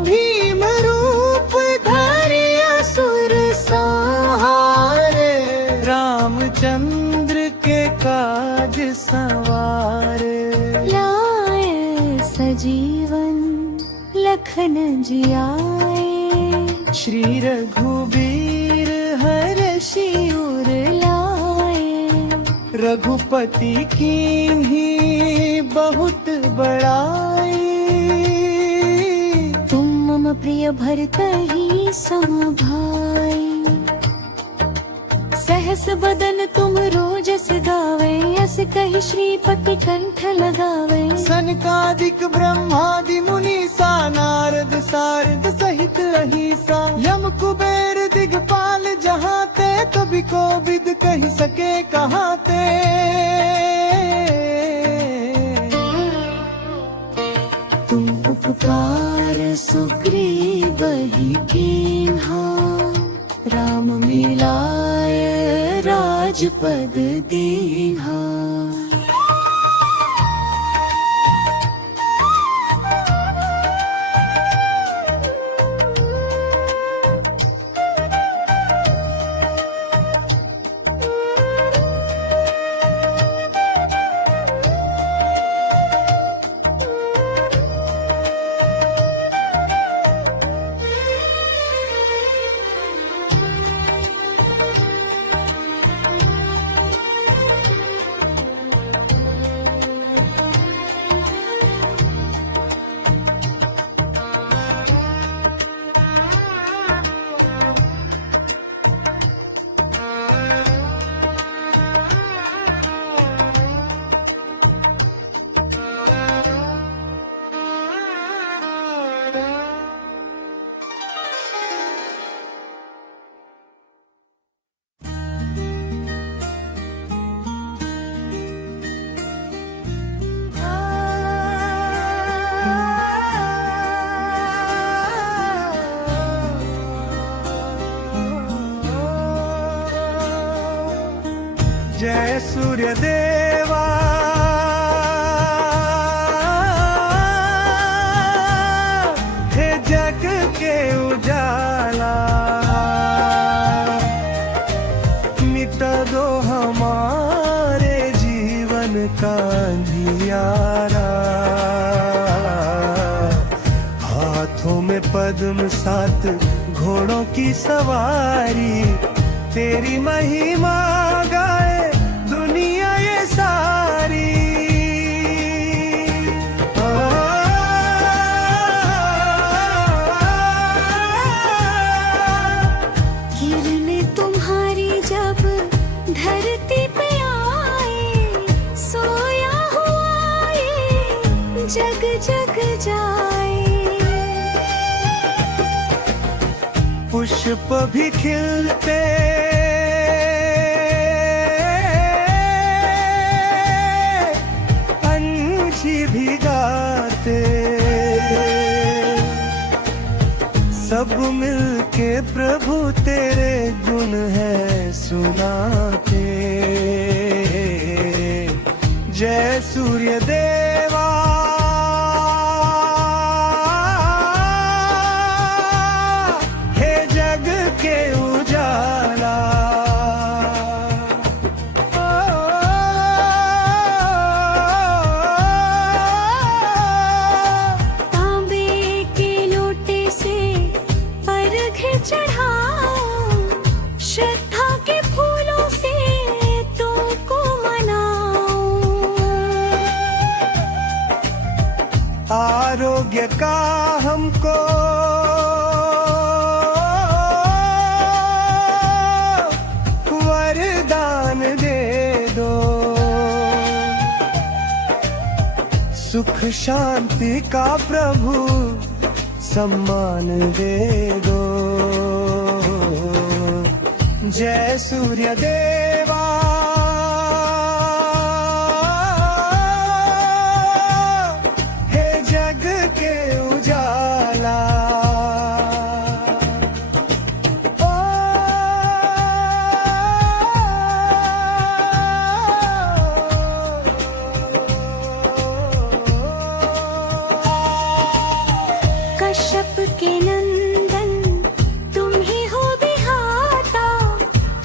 भीम रूप धरि असुर संहारे, रामचंद्र के काज संवारे। लाए सजीवन लखन जियाए, श्री रघुबीर हरषि उर लाए। रघुपति कीन्ही बहुत बड़ाई, तुम मम प्रिय भरतहि सम भाई। सहस बदन तुम रोजस गावे, अस कहि श्रीपति कंठ लगावे। सनकादिक ब्रह्मादि मुनीसा, नारद सारद सहित अहिसा। यम कुबेर दिगपाल जहाते, कभी को विद कहि सके कहाते। तुम उपकार सुग्रीवहि कीन्हा, राम मिलाय राजपद दीन्हा। जय सूर्य देवा हे जग के उजाला, मिटा दो हमारे जीवन का अंधियारा। हाथों में पद्म सात घोड़ों की सवारी, तेरी महिमा गाए दुनिया ये सारी। किरणें तुम्हारी जब धरती पे आए, सोया हुआ ये जग जग जाए। पुष्प भी खिलते पंछी भी गाते, सब मिलके प्रभु तेरे गुण है सुनाते। जय सूर्य देवा हे जग के उजाला। तांबे के लोटे से अर्घ चढ़ाओ, श्रद्धा के फूलों से तुमको मनाओ। आरोग्य का हमको वरदान दे दो, सुख शांति का प्रभु सम्मान दे दो। जय सूर्य देवा हे जग के उजाला। कश्यप के नंदन तुम ही हो विधाता,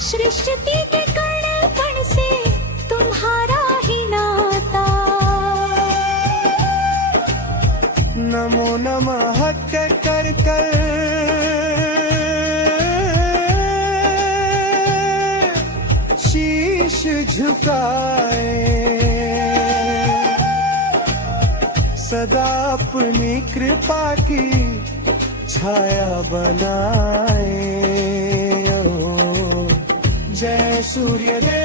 सृष्टि के कण कण से तुम्हारा ही नाता। नमो नमः कर कर शीश झुकाए, सदा अपनी कृपा की छाया बनाए। ओ, जय सूर्य देव।